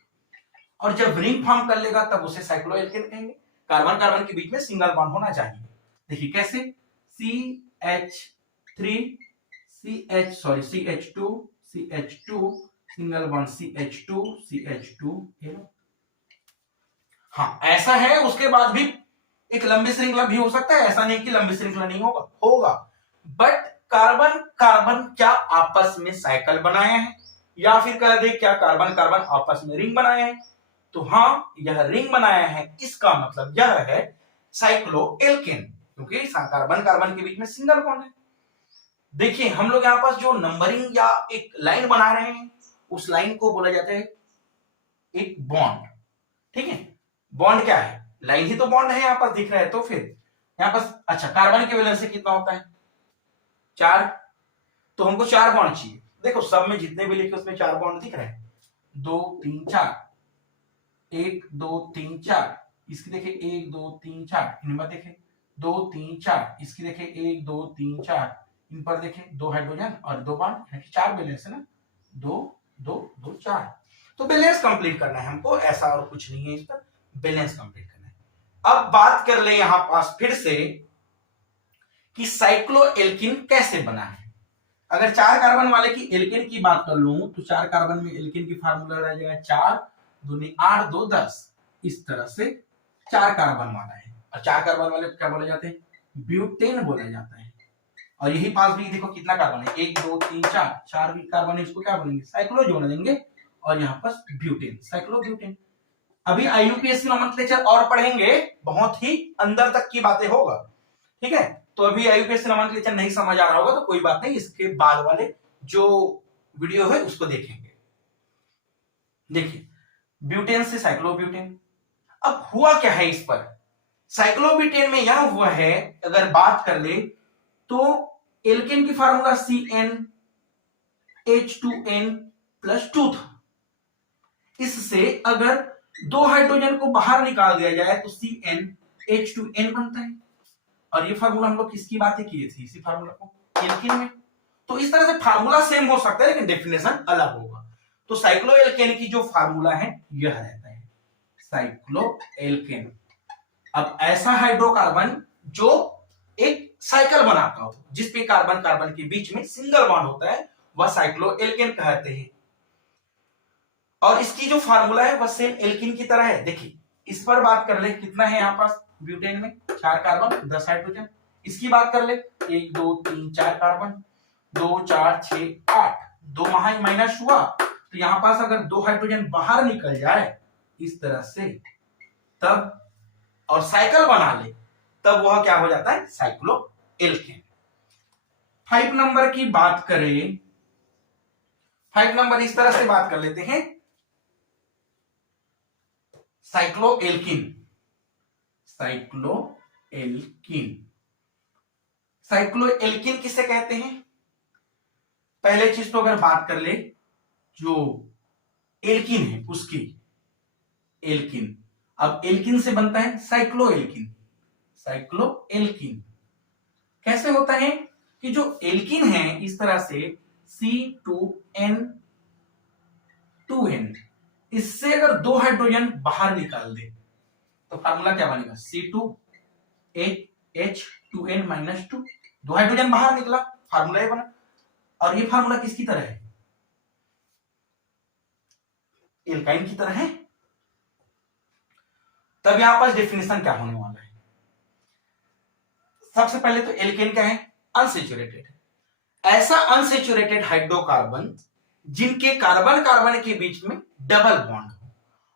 और जब रिंग फॉर्म कर लेगा तब उसे साइक्लोएल्केन कहेंगे। कार्बन कार्बन के बीच में सिंगल बॉन्ड होना चाहिए। देखिए कैसे, CH2 सिंगल बॉन्ड CH2 हाँ ऐसा है। उसके बाद भी एक लंबी श्रृंखला भी हो सकता है, ऐसा नहीं कि लंबी श्रृंखला नहीं होगा, बट कार्बन कार्बन क्या आपस में साइकिल बनाए हैं या फिर कह दे क्या कार्बन कार्बन आपस में रिंग बनाए हैं, तो हाँ यह रिंग बनाया है, इसका मतलब यह है साइक्लोएल्केन, क्योंकि कार्बन कार्बन के बीच में सिंगल बॉन्ड है। देखिए हम लोग यहाँ पास जो नंबरिंग या एक लाइन बना रहे हैं उस लाइन को बोला जाता है एक बॉन्ड, ठीक है। बॉन्ड क्या है, लाइन ही तो बॉन्ड है, यहाँ पास दिख रहा है। तो फिर यहाँ पास अच्छा कार्बन के वैलेंस से कितना होता है 4, तो हमको 4 बॉन्ड चाहिए। देखो सब में जितने भी लिखे उसमें 4 बॉन्ड दिख रहे हैं, 2 3 4, 1 2 3 4, इसकी देखे 1 2 3 4, इनमें देखे 2 3 4, इसकी देखे 1 2 3 4, इन पर देखे 2 हाइड्रोजन और 2 बॉन्ड, 4 बैलेंस है ना, 2 2 2 4। तो बैलेंस कंप्लीट करना है हमको, ऐसा और कुछ नहीं है, इस पर बैलेंस कंप्लीट करना है। अब बात कर ले यहां पास फिर से कि साइक्लोएल्कीन कैसे बना है। अगर 4 कार्बन वाले की एल्केन की बात कर लूं तो 4 कार्बन में एल्केन की फार्मूला रह जाएगा 4 दूनी 8 2 10, इस तरह से 4 कार्बन वाला है। और 4 कार्बन वाले क्या बोले जाते हैं, ब्यूटेन बोला जाता है। और यही पास भी देखो कितना कार्बन है, 1 2 3 4 भी कार्बन है, इसको क्या बोलेंगे, साइक्लोजोन देंगे। और यहाँ पर ब्यूटेन, साइक्लोब्यूटेन। अभी आईयूपीएसी नोमेनक्लेचर और पढ़ेंगे, बहुत ही अंदर तक की बातें होगा, ठीक है। तो अभी आईयूपीएसी नोमेनक्लेचर नहीं समझ आ रहा होगा तो कोई बात नहीं, इसके बाद वाले जो वीडियो है उसको देखेंगे। देखिए, ब्यूटेन से साइक्लोब्यूटेन। अब हुआ क्या है इस पर, साइक्लोब्यूटेन में यह हुआ है, अगर बात कर ले तो एल्केन की फार्मूला CnH2n+2 था। इससे अगर दो हाइड्रोजन को बाहर निकाल दिया जाए तो CnH2n बनता है। और ये फार्मूला हम लोग किसकी बातें किए थे, इसी फार्मूला को एल्केन में। तो इस तरह से फार्मूला सेम हो सकता है लेकिन डेफिनेशन अलग होगा। तो साइक्लोएल्केन की जो फार्मूला है यह रहता है साइक्लोएल्केन। अब ऐसा हाइड्रोकार्बन जो एक साइकिल बनाता हो, जिसपे कार्बन कार्बन के बीच में सिंगल बॉन्ड होता है, वह साइक्लोएल्केन कहते हैं। और इसकी जो फार्मूला है वह सेम एल्कीन की तरह है। देखिए, इस पर बात कर ले, कितना है यहाँ पास ब्यूटेन में 4 कार्बन 10 हाइड्रोजन। इसकी बात कर ले 1 2 3 4 कार्बन, 2 4 6 8, 2 माइनस हुआ तो यहाँ पास अगर 2 हाइड्रोजन बाहर निकल जाए इस तरह से, तब और साइकिल बना ले, तब वह क्या हो जाता है, साइक्लोएल्केन। 5 नंबर की बात करें, 5 नंबर इस तरह से बात कर लेते हैं, साइक्लोएल्कीन। साइक्लोएल्कीन, साइक्लोएल्कीन किसे कहते हैं, पहले चीज तो अगर बात कर ले, जो एल्कीन है उसकी एल्कीन, अब एल्कीन से बनता है साइक्लोएल्कीन। साइक्लोएल्कीन कैसे होता है कि जो एल्कीन है इस तरह से C2N2N, इससे अगर 2 हाइड्रोजन बाहर निकाल दे तो फार्मूला क्या बनेगा, C2H2N-2। 2 हाइड्रोजन बाहर निकला, फार्मूला ये बना। और ये फार्मूला किसकी तरह है, एल्काइन की तरह है। तब यहां पर डेफिनेशन क्या होने वाला है, सबसे पहले तो एल्केन क्या है, अनसेचुरेटेड। ऐसा अनसेचुरेटेड हाइड्रोकार्बन जिनके कार्बन कार्बन के बीच में डबल बॉन्ड हो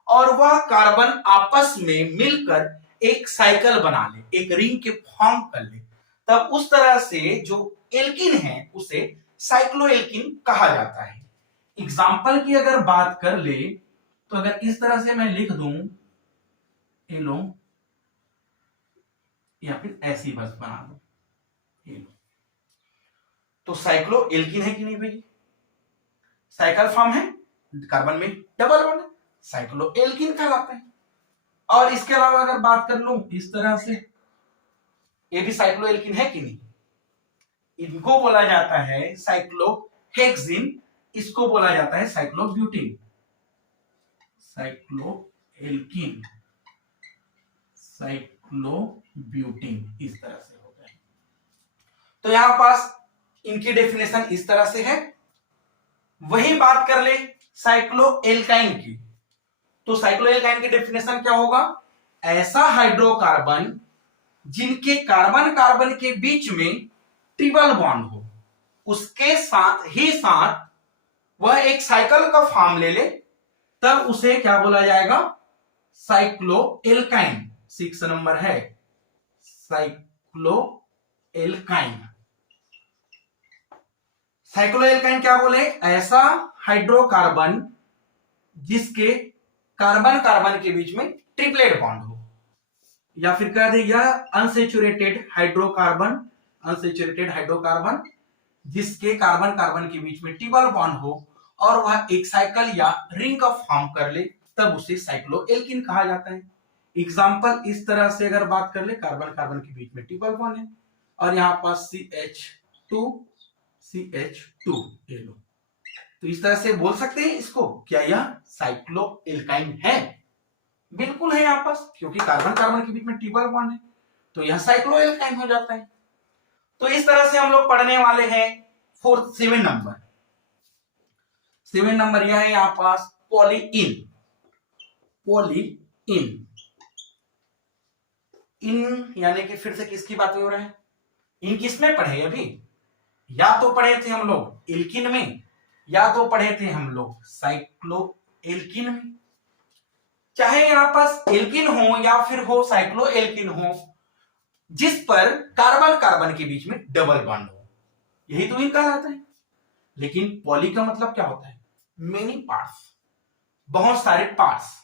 और वह कार्बन आपस में मिलकर एक साइकिल बना ले, एक रिंग के फॉर्म कर ले, तब उस तरह से जो एल्कीन है उसे साइक्लोएल्कीन कहा जाता है। एग्जाम्पल की अगर बात कर ले तो अगर इस तरह से मैं लिख दूं एलो, या फिर ऐसी बस बना दो एलो, तो साइक्लोएल्कीन है कि नहीं भाई, साइकिल फॉर्म है, कार्बन में डबल बॉन्ड, साइक्लोएल्कीन कहलाता है। और इसके अलावा अगर बात कर लूं इस तरह से, ये भी साइक्लोएल्कीन है कि नहीं, इनको बोला जाता है साइक्लोहेक्सिन, इसको बोला जाता है साइक्लोब्यूटीन। साइक्लोएल्कीन, साइक्लोब्यूटीन इस तरह से होता है। तो यहां पास इनकी डेफिनेशन इस तरह से है। वही बात कर ले साइक्लोएल्काइन की, तो साइक्लोएल्काइन की डेफिनेशन क्या होगा, ऐसा हाइड्रोकार्बन जिनके कार्बन कार्बन के बीच में ट्रिपल बॉन्ड हो, उसके साथ ही साथ वह एक साइकिल का फॉर्म ले ले, तब उसे क्या बोला जाएगा, साइक्लोएल्काइन। 6 नंबर है साइक्लोएल्काइन। साइक्लोएल्काइन क्या बोले, ऐसा हाइड्रोकार्बन जिसके कार्बन कार्बन के बीच में ट्रिपलेट बॉन्ड हो, या फिर कह दे यह अनसेचुरेटेड हाइड्रोकार्बन, अनसेचुरेटेड हाइड्रोकार्बन जिसके कार्बन कार्बन के बीच में ट्रिपल बॉन्ड हो और वह एक साइकिल या रिंग का फॉर्म कर ले, तब उसे साइक्लोएल्कीन कहा जाता है। एग्जाम्पल इस तरह से अगर बात कर ले, कार्बन कार्बन के बीच में ट्रिपल बॉन्ड है और यहाँ पास CH2 ले लो, तो इस तरह से बोल सकते हैं इसको, क्या यह साइक्लोएल्काइन है, बिल्कुल है यहाँ पास, क्योंकि कार्बन कार्बन के बीच में ट्रिपल बॉन्ड है, तो यह साइक्लोएल्काइन हो जाता है। तो इस तरह से हम लोग पढ़ने वाले हैं 7 नंबर। 7 नंबर यह है यहाँ पास पॉलीइन। पॉलीइन, इन यानी कि फिर से किसकी बात हो रहा है, इन किसमें पढ़े अभी, या तो पढ़े थे हम लोग एल्कीन में या तो पढ़े थे हम लोग साइक्लो एल्किन में, चाहे यहां पास एल्किन हो या फिर हो साइक्लो एल्किन हो, जिस पर कार्बन कार्बन के बीच में डबल बॉन्ड हो, यही तो इनका कहलाता है। लेकिन पॉली का मतलब क्या होता है? मेनी पार्ट्स, बहुत सारे पार्ट्स।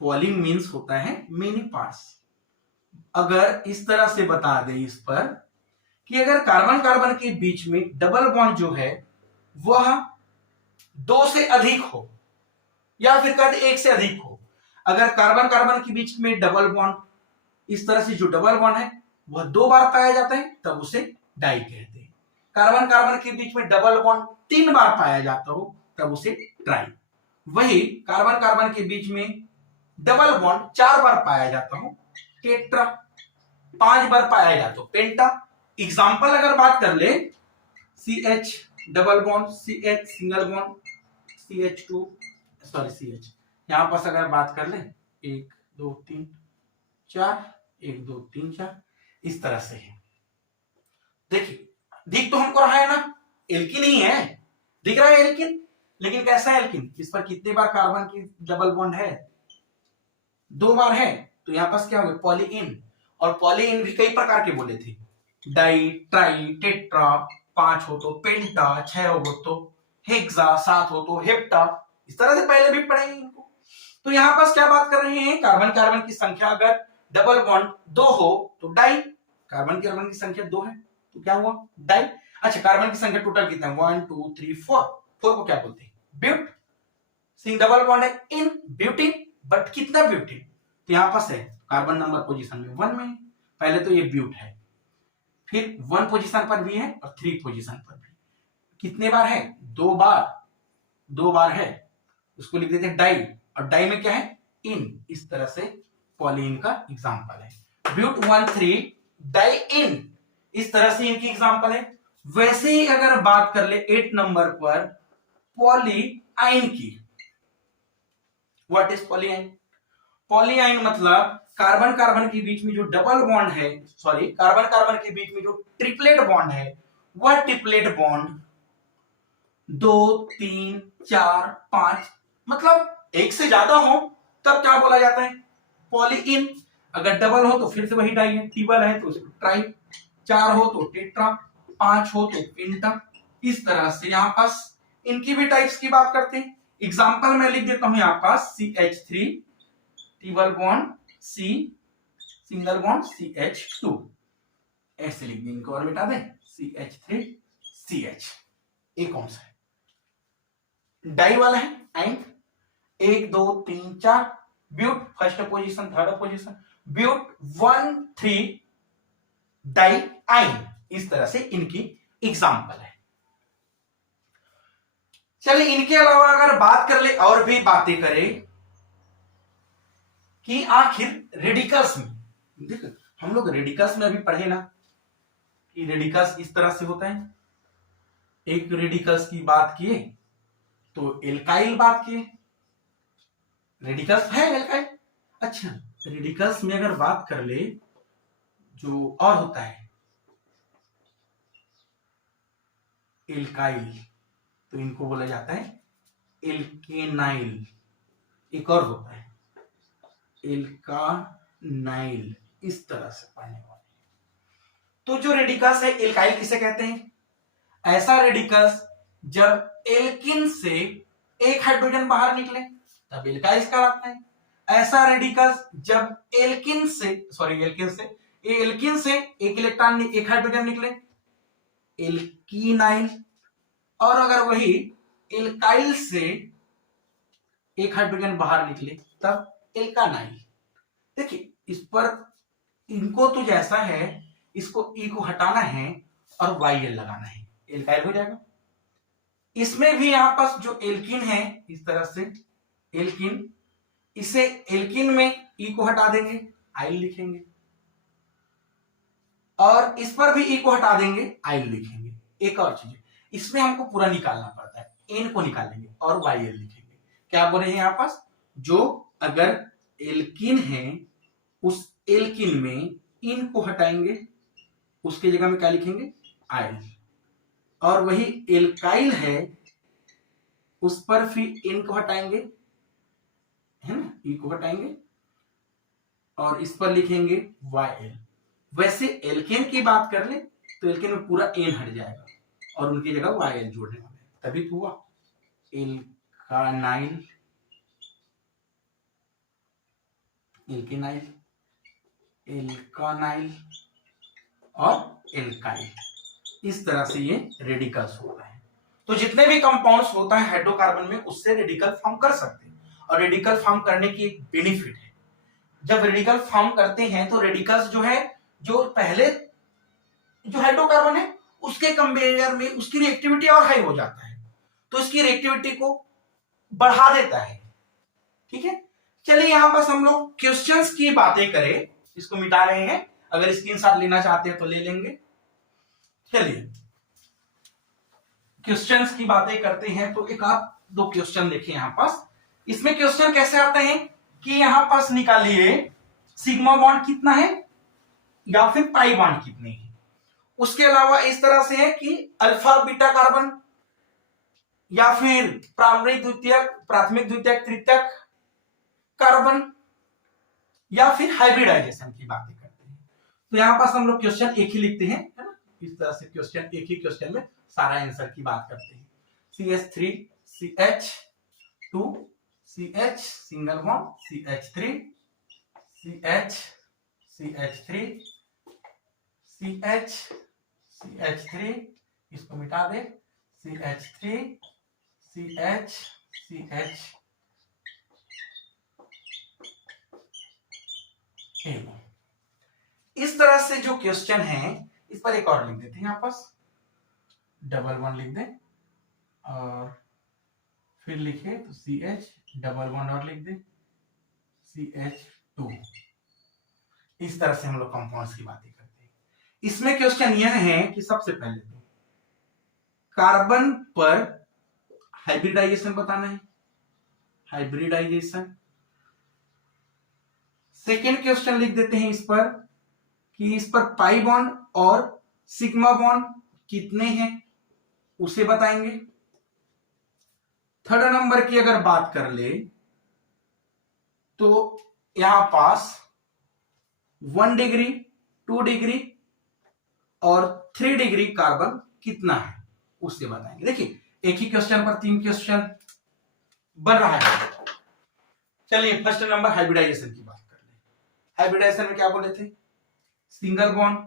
पॉली मीन्स होता है मेनी पार्ट्स। अगर इस तरह से बता दे इस पर कि अगर कार्बन कार्बन के बीच में डबल बॉन्ड जो है वह 2 से अधिक हो या फिर कहते 1 से अधिक हो, अगर कार्बन कार्बन के बीच में डबल बॉन्ड इस तरह से जो डबल बॉन्ड है वह 2 बार पाया जाता है तब उसे डाई कहते हैं। कार्बन कार्बन के बीच में डबल बॉन्ड 3 बार पाया जाता हो तब उसे ट्राई। वही कार्बन कार्बन के बीच में डबल बॉन्ड 4 बार पाया जाता हो टेट्रा, 5 बार पाया जाता हो पेंटा। एग्जाम्पल अगर बात कर ले, CH double bond, CH single bond, CH2 sorry CH, यहां पर अगर बात कर ले 1 2 3 4, 1 2 3 4 इस तरह से है। देखिए दिख तो हमको रहा है ना, एल्किन ही है, दिख रहा है एल्किन, लेकिन कैसा है एल्किन? इस पर कितने बार कार्बन की डबल बॉन्ड है? 2 बार है, तो यहां पास क्या हो गया? पॉलीइन। और पॉलीइन भी कई प्रकार के बोले थे, डाई, ट्राई, टेट्रा, 5 हो तो पेंटा, 6 हो तो हेक्सा, 7 हो तो हेप्टा, इस तरह से पहले भी पढ़े इनको। तो यहां पास क्या बात कर रहे हैं? कार्बन कार्बन की संख्या अगर डबल बॉन्ड 2 हो तो डाई, कार्बन कार्बन की संख्या 2 है तो क्या हुआ? डाई। अच्छा, कार्बन की संख्या टोटल कितना है? 1 2 3 4, 4 को क्या बोलते हैं? ब्यूट। सिंग डबल बॉन्ड है इन ब्यूटीन, बट कितना ब्यूटीन? तो यहां पास है कार्बन नंबर पोजीशन में 1 में, पहले तो ये ब्यूट है, फिर 1 पोजीशन पर भी है और 3 पोजीशन पर भी। कितने बार है? 2 बार, 2 बार है, उसको लिख देते हैं डाई। और डाई में क्या है? इन। इस तरह से पॉलीन का एग्जांपल है। ब्यूट 1 3 डाई इन, इस तरह से इनकी एग्जांपल है। वैसे ही अगर बात कर ले 8 नंबर पर पॉलीआइन की, व्हाट इज पॉलीआइन? पॉलीआइन मतलब कार्बन कार्बन के बीच में जो डबल बॉन्ड है, सॉरी कार्बन कार्बन के बीच में जो ट्रिपलेट बॉन्ड है, वह ट्रिपलेट बॉन्ड 2 3 4 5 मतलब 1 से ज्यादा हो तब क्या बोला जाता है? पॉलीइन। अगर डबल हो तो फिर से वही डाई है, ट्रिपल है तो उसको ट्राई, 4 हो तो टेट्रा, 5 हो तो पेंटा। इस तरह से यहाँ पास इनकी भी टाइप्स की बात करते हैं। एग्जांपल मैं लिख देता हूं यहाँ पास CH3 triple bond C single bond CH2, ऐसे लिख दें इनको और मिटा दें CH3 CH। एक कौन सा है? डाई वाला है आइन, 1 2 3 4 but first position, third position, but 1 3 diene. इस तरह से इनकी एग्जांपल है। चलिए इनके अलावा अगर बात कर ले और भी बातें करें कि आखिर रेडिकल्स में, देखो हम लोग रेडिकल्स में अभी पढ़े ना कि रेडिकल्स इस तरह से होता है। एक रेडिकल्स की बात किए तो एल्काइल बात किए, रेडिकल्स है एल्काइल। अच्छा, रेडिकल्स में अगर बात कर ले जो और होता है एल्काइल, तो इनको बोला जाता है एल्केनाइल। एक और होता है एल्कानाइल, इस तरह से पढ़ने वाले। तो जो रेडिकल्स है एल्काइल किसे कहते हैं? ऐसा रेडिकल्स जब एल्किन से एक हाइड्रोजन बाहर निकले तब एल्काइल कहलाता है। ऐसा रेडिकल्स जब एल्किन से एक इलेक्ट्रॉन एक हाइड्रोजन निकले एल्कीनाइल, और अगर वही एल्काइल से एक हाइड्रोजन बाहर निकले तब एल्कानाइल। देखिए इस पर इनको तो जैसा है, इसको ई को हटाना है और YL लगाना है, एल्काइल हो जाएगा। इसमें भी यहां पास जो एल्किन है इस तरह से एल्किन, इसे एल्किन में ई को हटा देंगे, आइल लिखेंगे, और इस पर भी ई को हटा देंगे, आइल लिखेंगे। एक और चीज इसमें हमको पूरा निकालना पड़ता है, एन को निकालेंगे और YL लिखेंगे। क्या बोल रहे हैं यहां पास? जो अगर एल्किन है उस एल्किन में इन को हटाएंगे, उसकी जगह में क्या लिखेंगे? आइल। और वही एल्काइल है उस पर फिर n को हटाएंगे, है ना, e को हटाएंगे और इस पर लिखेंगे YL। वैसे एल्केन की बात कर ले तो एल्केन में पूरा n हट जाएगा और उनकी जगह YL जोड़ने वाले, तभी तो हुआ एल्कानाइल, एल्केनाइल, एल्कानाइल और एल्काइल। इस तरह से ये रेडिकल्स होता है। तो जितने भी कंपाउंड्स होता है हाइड्रोकार्बन में उससे रेडिकल फॉर्म कर सकते हैं और रेडिकल फॉर्म करने की एक बेनिफिट है, जब रेडिकल फॉर्म करते हैं तो रेडिकल्स जो है, जो पहले जो हाइड्रोकार्बन है उसके कंपेयर में उसकी रिएक्टिविटी और हाई हो जाता है, तो इसकी रिएक्टिविटी को बढ़ा देता है। ठीक है, चलिए यहां पर हम लोग क्वेश्चंस की बातें करें, इसको मिटा रहे हैं, अगर स्क्रीनशॉट लेना चाहते हैं तो ले लेंगे। चलिए क्वेश्चंस की बातें करते हैं, तो एक आप दो क्वेश्चन देखिए यहां पास। इसमें क्वेश्चन कैसे आते हैं कि यहां पास निकालिए सिग्मा बॉन्ड कितना है या फिर पाई बॉन्ड कितने हैं। उसके अलावा इस तरह से है कि अल्फा बीटा कार्बन या फिर प्राथमिक द्वितीयक तृतीयक कार्बन या फिर हाइब्रिडाइजेशन की बातें करते हैं। तो यहां पास हम लोग क्वेश्चन एक ही लिखते हैं, है ना, इस तरह से क्वेश्चन एक ही क्वेश्चन में सारा आंसर की बात करते हैं। CH3 CH2 CH single bond CH3 CH CH3 CH CH3, इसको मिटा दे, CH3 CH CH इस तरह से जो क्वेश्चन है इस पर एक और लिख देते हैं, यहां पास डबल वन लिख दें और फिर लिखे तो CH डबल वन और लिख दें CH2। इस तरह से हम लोग कंपाउंड्स की बातें करते हैं। इसमें क्वेश्चन यह है कि सबसे पहले तो कार्बन पर हाइब्रिडाइजेशन बताना है, हाइब्रिडाइजेशन। सेकेंड क्वेश्चन लिख देते हैं इस पर कि इस पर पाई बॉन्ड और सिग्मा बॉन्ड कितने हैं उसे बताएंगे। थर्ड नंबर की अगर बात कर ले तो यहां पास 1 डिग्री 2 डिग्री और 3 डिग्री कार्बन कितना है उससे बताएंगे। देखिए एक ही क्वेश्चन पर 3 क्वेश्चन बन रहा है। चलिए फर्स्ट नंबर हाइब्रिडाइजेशन की बात कर ले। हाइब्रिडाइजेशन में क्या बोले थे, सिंगल बॉन्ड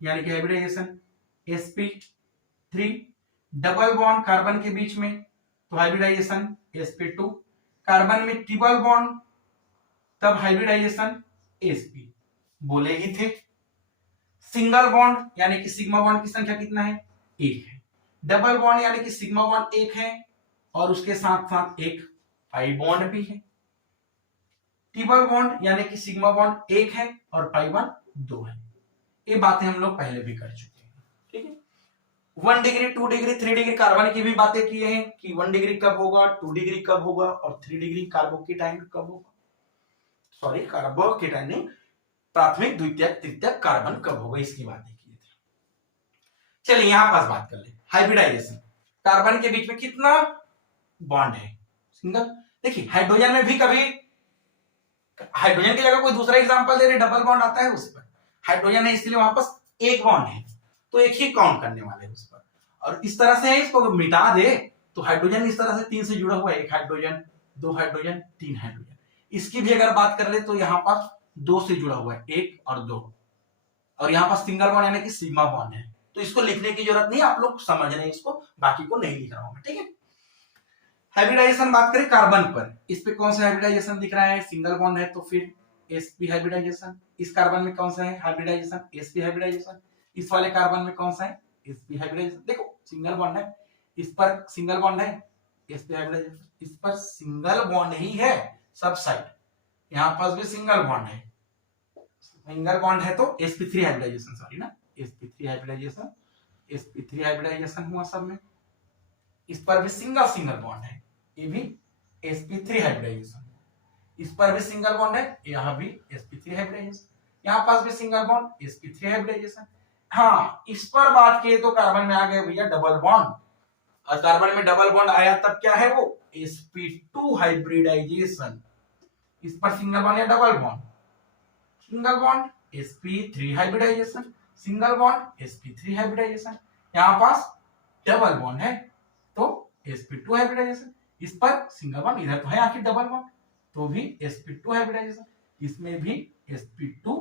यानी कि hybridisation sp3, double bond carbon के बीच में तो हाइब्रिडाइजेशन sp2, कार्बन में ट्रिपल बॉन्ड तब हाइब्रिडाइजेशन sp बोले ही थे। सिंगल बॉन्ड यानी कि सिग्मा बॉन्ड की संख्या कितना है, 1 है। डबल बॉन्ड यानी कि सिग्मा बॉन्ड 1 है और उसके साथ साथ एक पाई बॉन्ड भी है। ट्रिपल बॉन्ड यानी कि सिग्मा बॉन्ड 1 है और पाई बॉन्ड 2 है। ये बातें हम लोग पहले भी कर चुके हैं। ठीक है, 1 डिग्री 2 डिग्री 3 डिग्री कार्बन की भी बातें की हैं कि 1 डिग्री कब होगा, 2 डिग्री कब होगा और 3 डिग्री कार्बोकेटाइन कब होगा, सॉरी कार्बोकेटाइन नहीं, प्राथमिक द्वितीयक तृतीयक कार्बन कब होगा, इसकी बातें की थी। चलिए यहां पास बात कर ले हाइब्रिडाइजेशन। कार्बन के बीच में कितना बॉन्ड है, सिंगल। देखिए हाइड्रोजन में भी कभी हाइड्रोजन की जगह कोई दूसरा एग्जांपल दे रहे, डबल बॉन्ड आता है उस पर, हाइड्रोजन है इसलिए वहां पास एक बॉन्ड है तो एक ही काउंट करने वाले उस पर। और इस तरह से है, इसको मिटा दे तो हाइड्रोजन इस तरह से 3 से जुड़ा हुआ है, 1 हाइड्रोजन 2 हाइड्रोजन 3 हाइड्रोजन। इसकी भी अगर बात कर ले तो यहाँ पास 2 से जुड़ा हुआ है, 1 और 2, और यहाँ पास सिंगल बॉन्ड यानी कि सिग्मा बॉन्ड है, तो इसको लिखने की जरूरत नहीं, आप लोग समझ रहे हैं इसको, बाकी को नहीं लिख रहा हूं मैं। ठीक है, हाइब्रिडाइजेशन बात करें कार्बन पर, इस पे कौन सा हाइब्रिडाइजेशन दिख रहा है, सिंगल बॉन्ड है तो फिर sp हाइब्रिडाइजेशन। इस कार्बन में कौन सा है हाइब्रिडाइजेशन, sp हाइब्रिडाइजेशन। इस वाले कार्बन में कौन सा है sp हाइब्रिडाइजेशन। देखो सिंगल बॉन्ड है, इस पर सिंगल बॉन्ड है sp हाइब्रिडाइजेशन, इस पर सिंगल बॉन्ड ही है सब साइड, यहां पास भी सिंगल बॉन्ड है, सिंगल बॉन्ड है तो sp3 हाइब्रिडाइजेशन, सॉरी ना, sp3 हाइब्रिडाइजेशन, sp3 हाइब्रिडाइजेशन हुआ सब में। इस पर भी सिंगल सिंगल बॉन्ड है, ये भी sp3 हाइब्रिडाइजेशन। इस पर भी सिंगल बॉन्ड है, यहां भी sp3 हाइब्रिडाइजेशन, यहां पास भी सिंगल बॉन्ड sp3 हाइब्रिडाइजेशन। हाँ इस पर बात किए तो कार्बन में आ गए भैया डबल बॉन्ड, और कार्बन में डबल बॉन्ड आया तब क्या है वो sp2 हाइब्रिडाइजेशन। इस पर सिंगल बॉन्ड या double bond, single bond sp3 hybridisation, single bond sp3 hybridisation. यहां पास डबल बॉन्ड है तो sp2 हाइब्रिडाइजेशन, इस पर सिंगल बॉन्ड, इधर तो है आखिर डबल बॉन्ड तो भी sp2 हाइब्रिडाइजेशन, इसमें भी sp2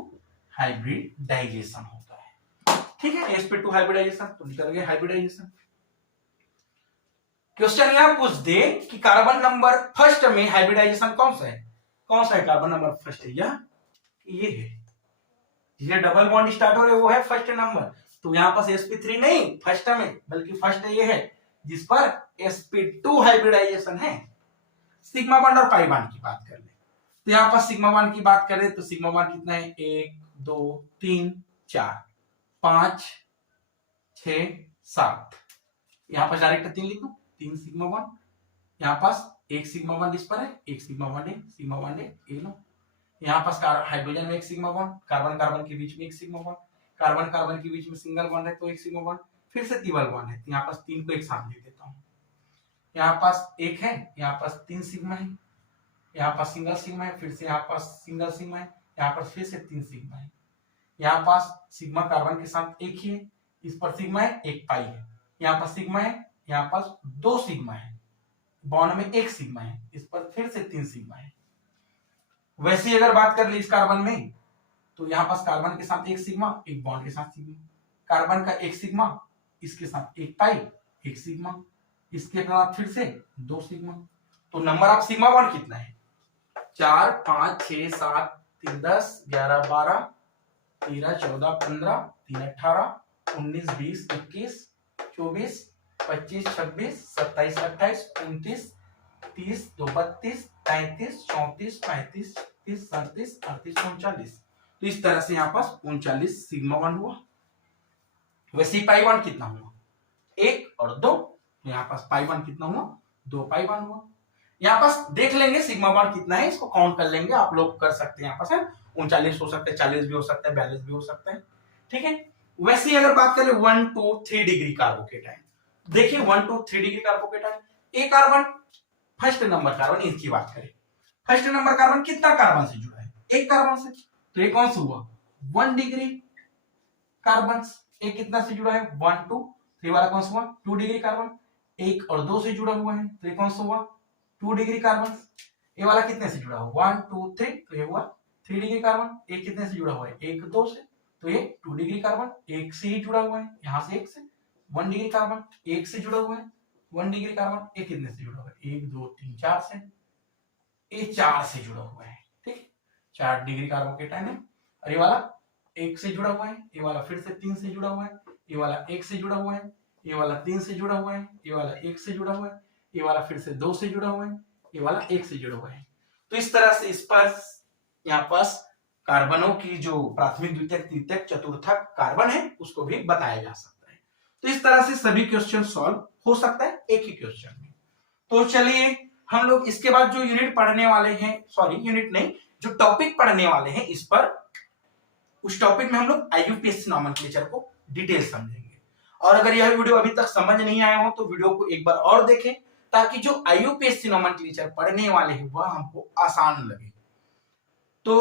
हाइब्रिडाइजेशन होता है। ठीक है, sp2 हाइब्रिडाइजेशन तो निकल गया हाइब्रिडाइजेशन। क्वेश्चन यहां पूछ दे कि कार्बन नंबर फर्स्ट में हाइब्रिडाइजेशन कौन सा है, कौन सा है कार्बन नंबर फर्स्ट है, ये है, ये डबल बॉन्ड स्टार्ट हो रहे वो है फर्स्ट नंबर, तो यहाँ पास sp3 नहीं फर्स्ट में, बल्कि फर्स्ट ये है जिस पर sp2 हाइब्रिडाइजेशन है। सिग्मा बॉन्ड और पाई बॉन्ड की बात कर ले तो यहाँ पर सिग्मा बॉन्ड की बात करें तो सिग्मा बॉन्ड कितना है 1 2 3 4 5 6 7, यहाँ पर डायरेक्ट 3 लिख दो, 3 सिग्मा बॉन्ड, यहाँ पास एक सिग्मा बॉन्ड इस पर है, एक सिग्मा बॉन्ड है, सिग्मा बॉन्ड है ये लो, यहाँ पास हाइड्रोजन में एक सिग्मा बॉन्ड, कार्बन कार्बन के बीच में एक सिग्मा बॉन्ड, कार्बन कार्बन के बीच में सिंगल बॉन्ड है तो एक सिग्मा बॉन्ड, फिर से डबल बॉन्ड है तो यहाँ पास 3 को एक साथ ले देता हूँ, यहाँ पास एक है, यहाँ पास 3 सिग्मा है, यहाँ पास सिंगल सिग्मा है, फिर से यहाँ पास सिंगल सिग्मा है, यहाँ पर फिर से 3 सिग्मा है, यहाँ पास सिग्मा कार्बन के साथ एक ही है, इस पर सिग्मा है एक पाई है, यहाँ पास सिग्मा है, यहाँ पास 2 सिग्मा है, बॉन्ड में एक सिग्मा है, इस पर फिर से 3 सिग्मा है। वैसे ही अगर बात कर ली इस कार्बन में तो यहाँ पास कार्बन के साथ एक सिग्मा, एक बॉन्ड के साथ सिग्मा, कार्बन का एक सिग्मा, इसके साथ एक पाई एक सिग्मा, इसके बाद फिर से 2 सिग्मा, तो नंबर ऑफ सिग्मा बॉन्ड कितना है 4 5 6 7 3 10 11 12 13 14 15 3 18 19 20 21 24 25 26 27 28 29 30 2 32 33 34 35 36 37 38 39, तो इस तरह से यहाँ पास 39 सिग्मा बॉन्ड हुआ। वैसे ही पाई बॉन्ड कितना हुआ 1 और 2, यहाँ पास पाई बॉन्ड कितना हुआ 2 पाई बॉन्ड हुआ। यहाँ पास देख लेंगे सिग्मा बॉन्ड कितना है, इसको काउंट कर लेंगे, आप लोग कर सकते हैं, यहाँ पास है 39 हो सकता है, 40 भी हो सकता है, 42 भी हो सकता है। ठीक है, वैसे ही अगर बात करें 1 2 3 डिग्री कार्बोकेटाइन, देखिए 1 2 3 डिग्री कार्बोकेटाइन, एक कार्बन फर्स्ट नंबर कार्बन, इसकी बात करें फर्स्ट नंबर कार्बन कितना कार्बन से जुड़ा है एक कार्बन से, तो ये कौन सा हुआ 1 डिग्री कार्बन, एक कितना से जुड़ा है 1 2, तो ये वाला कौन सा हुआ 2 डिग्री कार्बन, 1 और 2 से जुड़ा हुआ है तो ये कौन सा हुआ 2 डिग्री कार्बन। ये वाला कितने से जुड़ा हुआ 1 2 3, तो ये हुआ 3 डिग्री कार्बन, एक कितने से जुड़ा हुआ है 1 2 से, तो ये 2 डिग्री कार्बन, एक से ही जुड़ा हुआ है, यहाँ से एक से 1 डिग्री कार्बन, एक से जुड़ा हुआ है 1 डिग्री कार्बन, एक कितने से जुड़ा हुआ है 1 2 3 4 से, ये 4 से जुड़ा हुआ है। ठीक, 4 डिग्री कार्बोकेटाइन है, और ये वाला 1 से जुड़ा हुआ है, ये वाला फिर से 3 से जुड़ा हुआ है, ये वाला 1 से जुड़ा हुआ है, ये वाला 3 से जुड़ा हुआ है, ये वाला 1 से जुड़ा हुआ है, ये वाला फिर से 2 से जुड़ा हुआ है, ये वाला 1 से जुड़ा हुआ है। तो इस तरह से इस पर यहाँ पास कार्बनों की जो प्राथमिक द्वितीयक तृतीयक चतुर्थक कार्बन है उसको भी बताया जा सकता है। तो इस तरह से सभी क्वेश्चन सॉल्व हो सकता है एक ही क्वेश्चन में। तो चलिए हम लोग इसके बाद जो यूनिट पढ़ने वाले हैं, सॉरी यूनिट नहीं, जो टॉपिक पढ़ने वाले हैं इस पर, उस टॉपिक में हम लोग आईयूपीएसी नोमेनक्लेचर को डिटेल समझेंगे। और अगर यह वीडियो अभी तक समझ नहीं आया हो तो वीडियो को एक बार और देखें, ताकि जो आईयूपीएसी नोमेनक्लेचर पढ़ने वाले हैं वह हमको आसान लगे। तो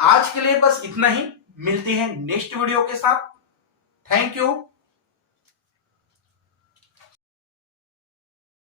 आज के लिए बस इतना ही, मिलते हैं नेक्स्ट वीडियो के साथ। Thank you.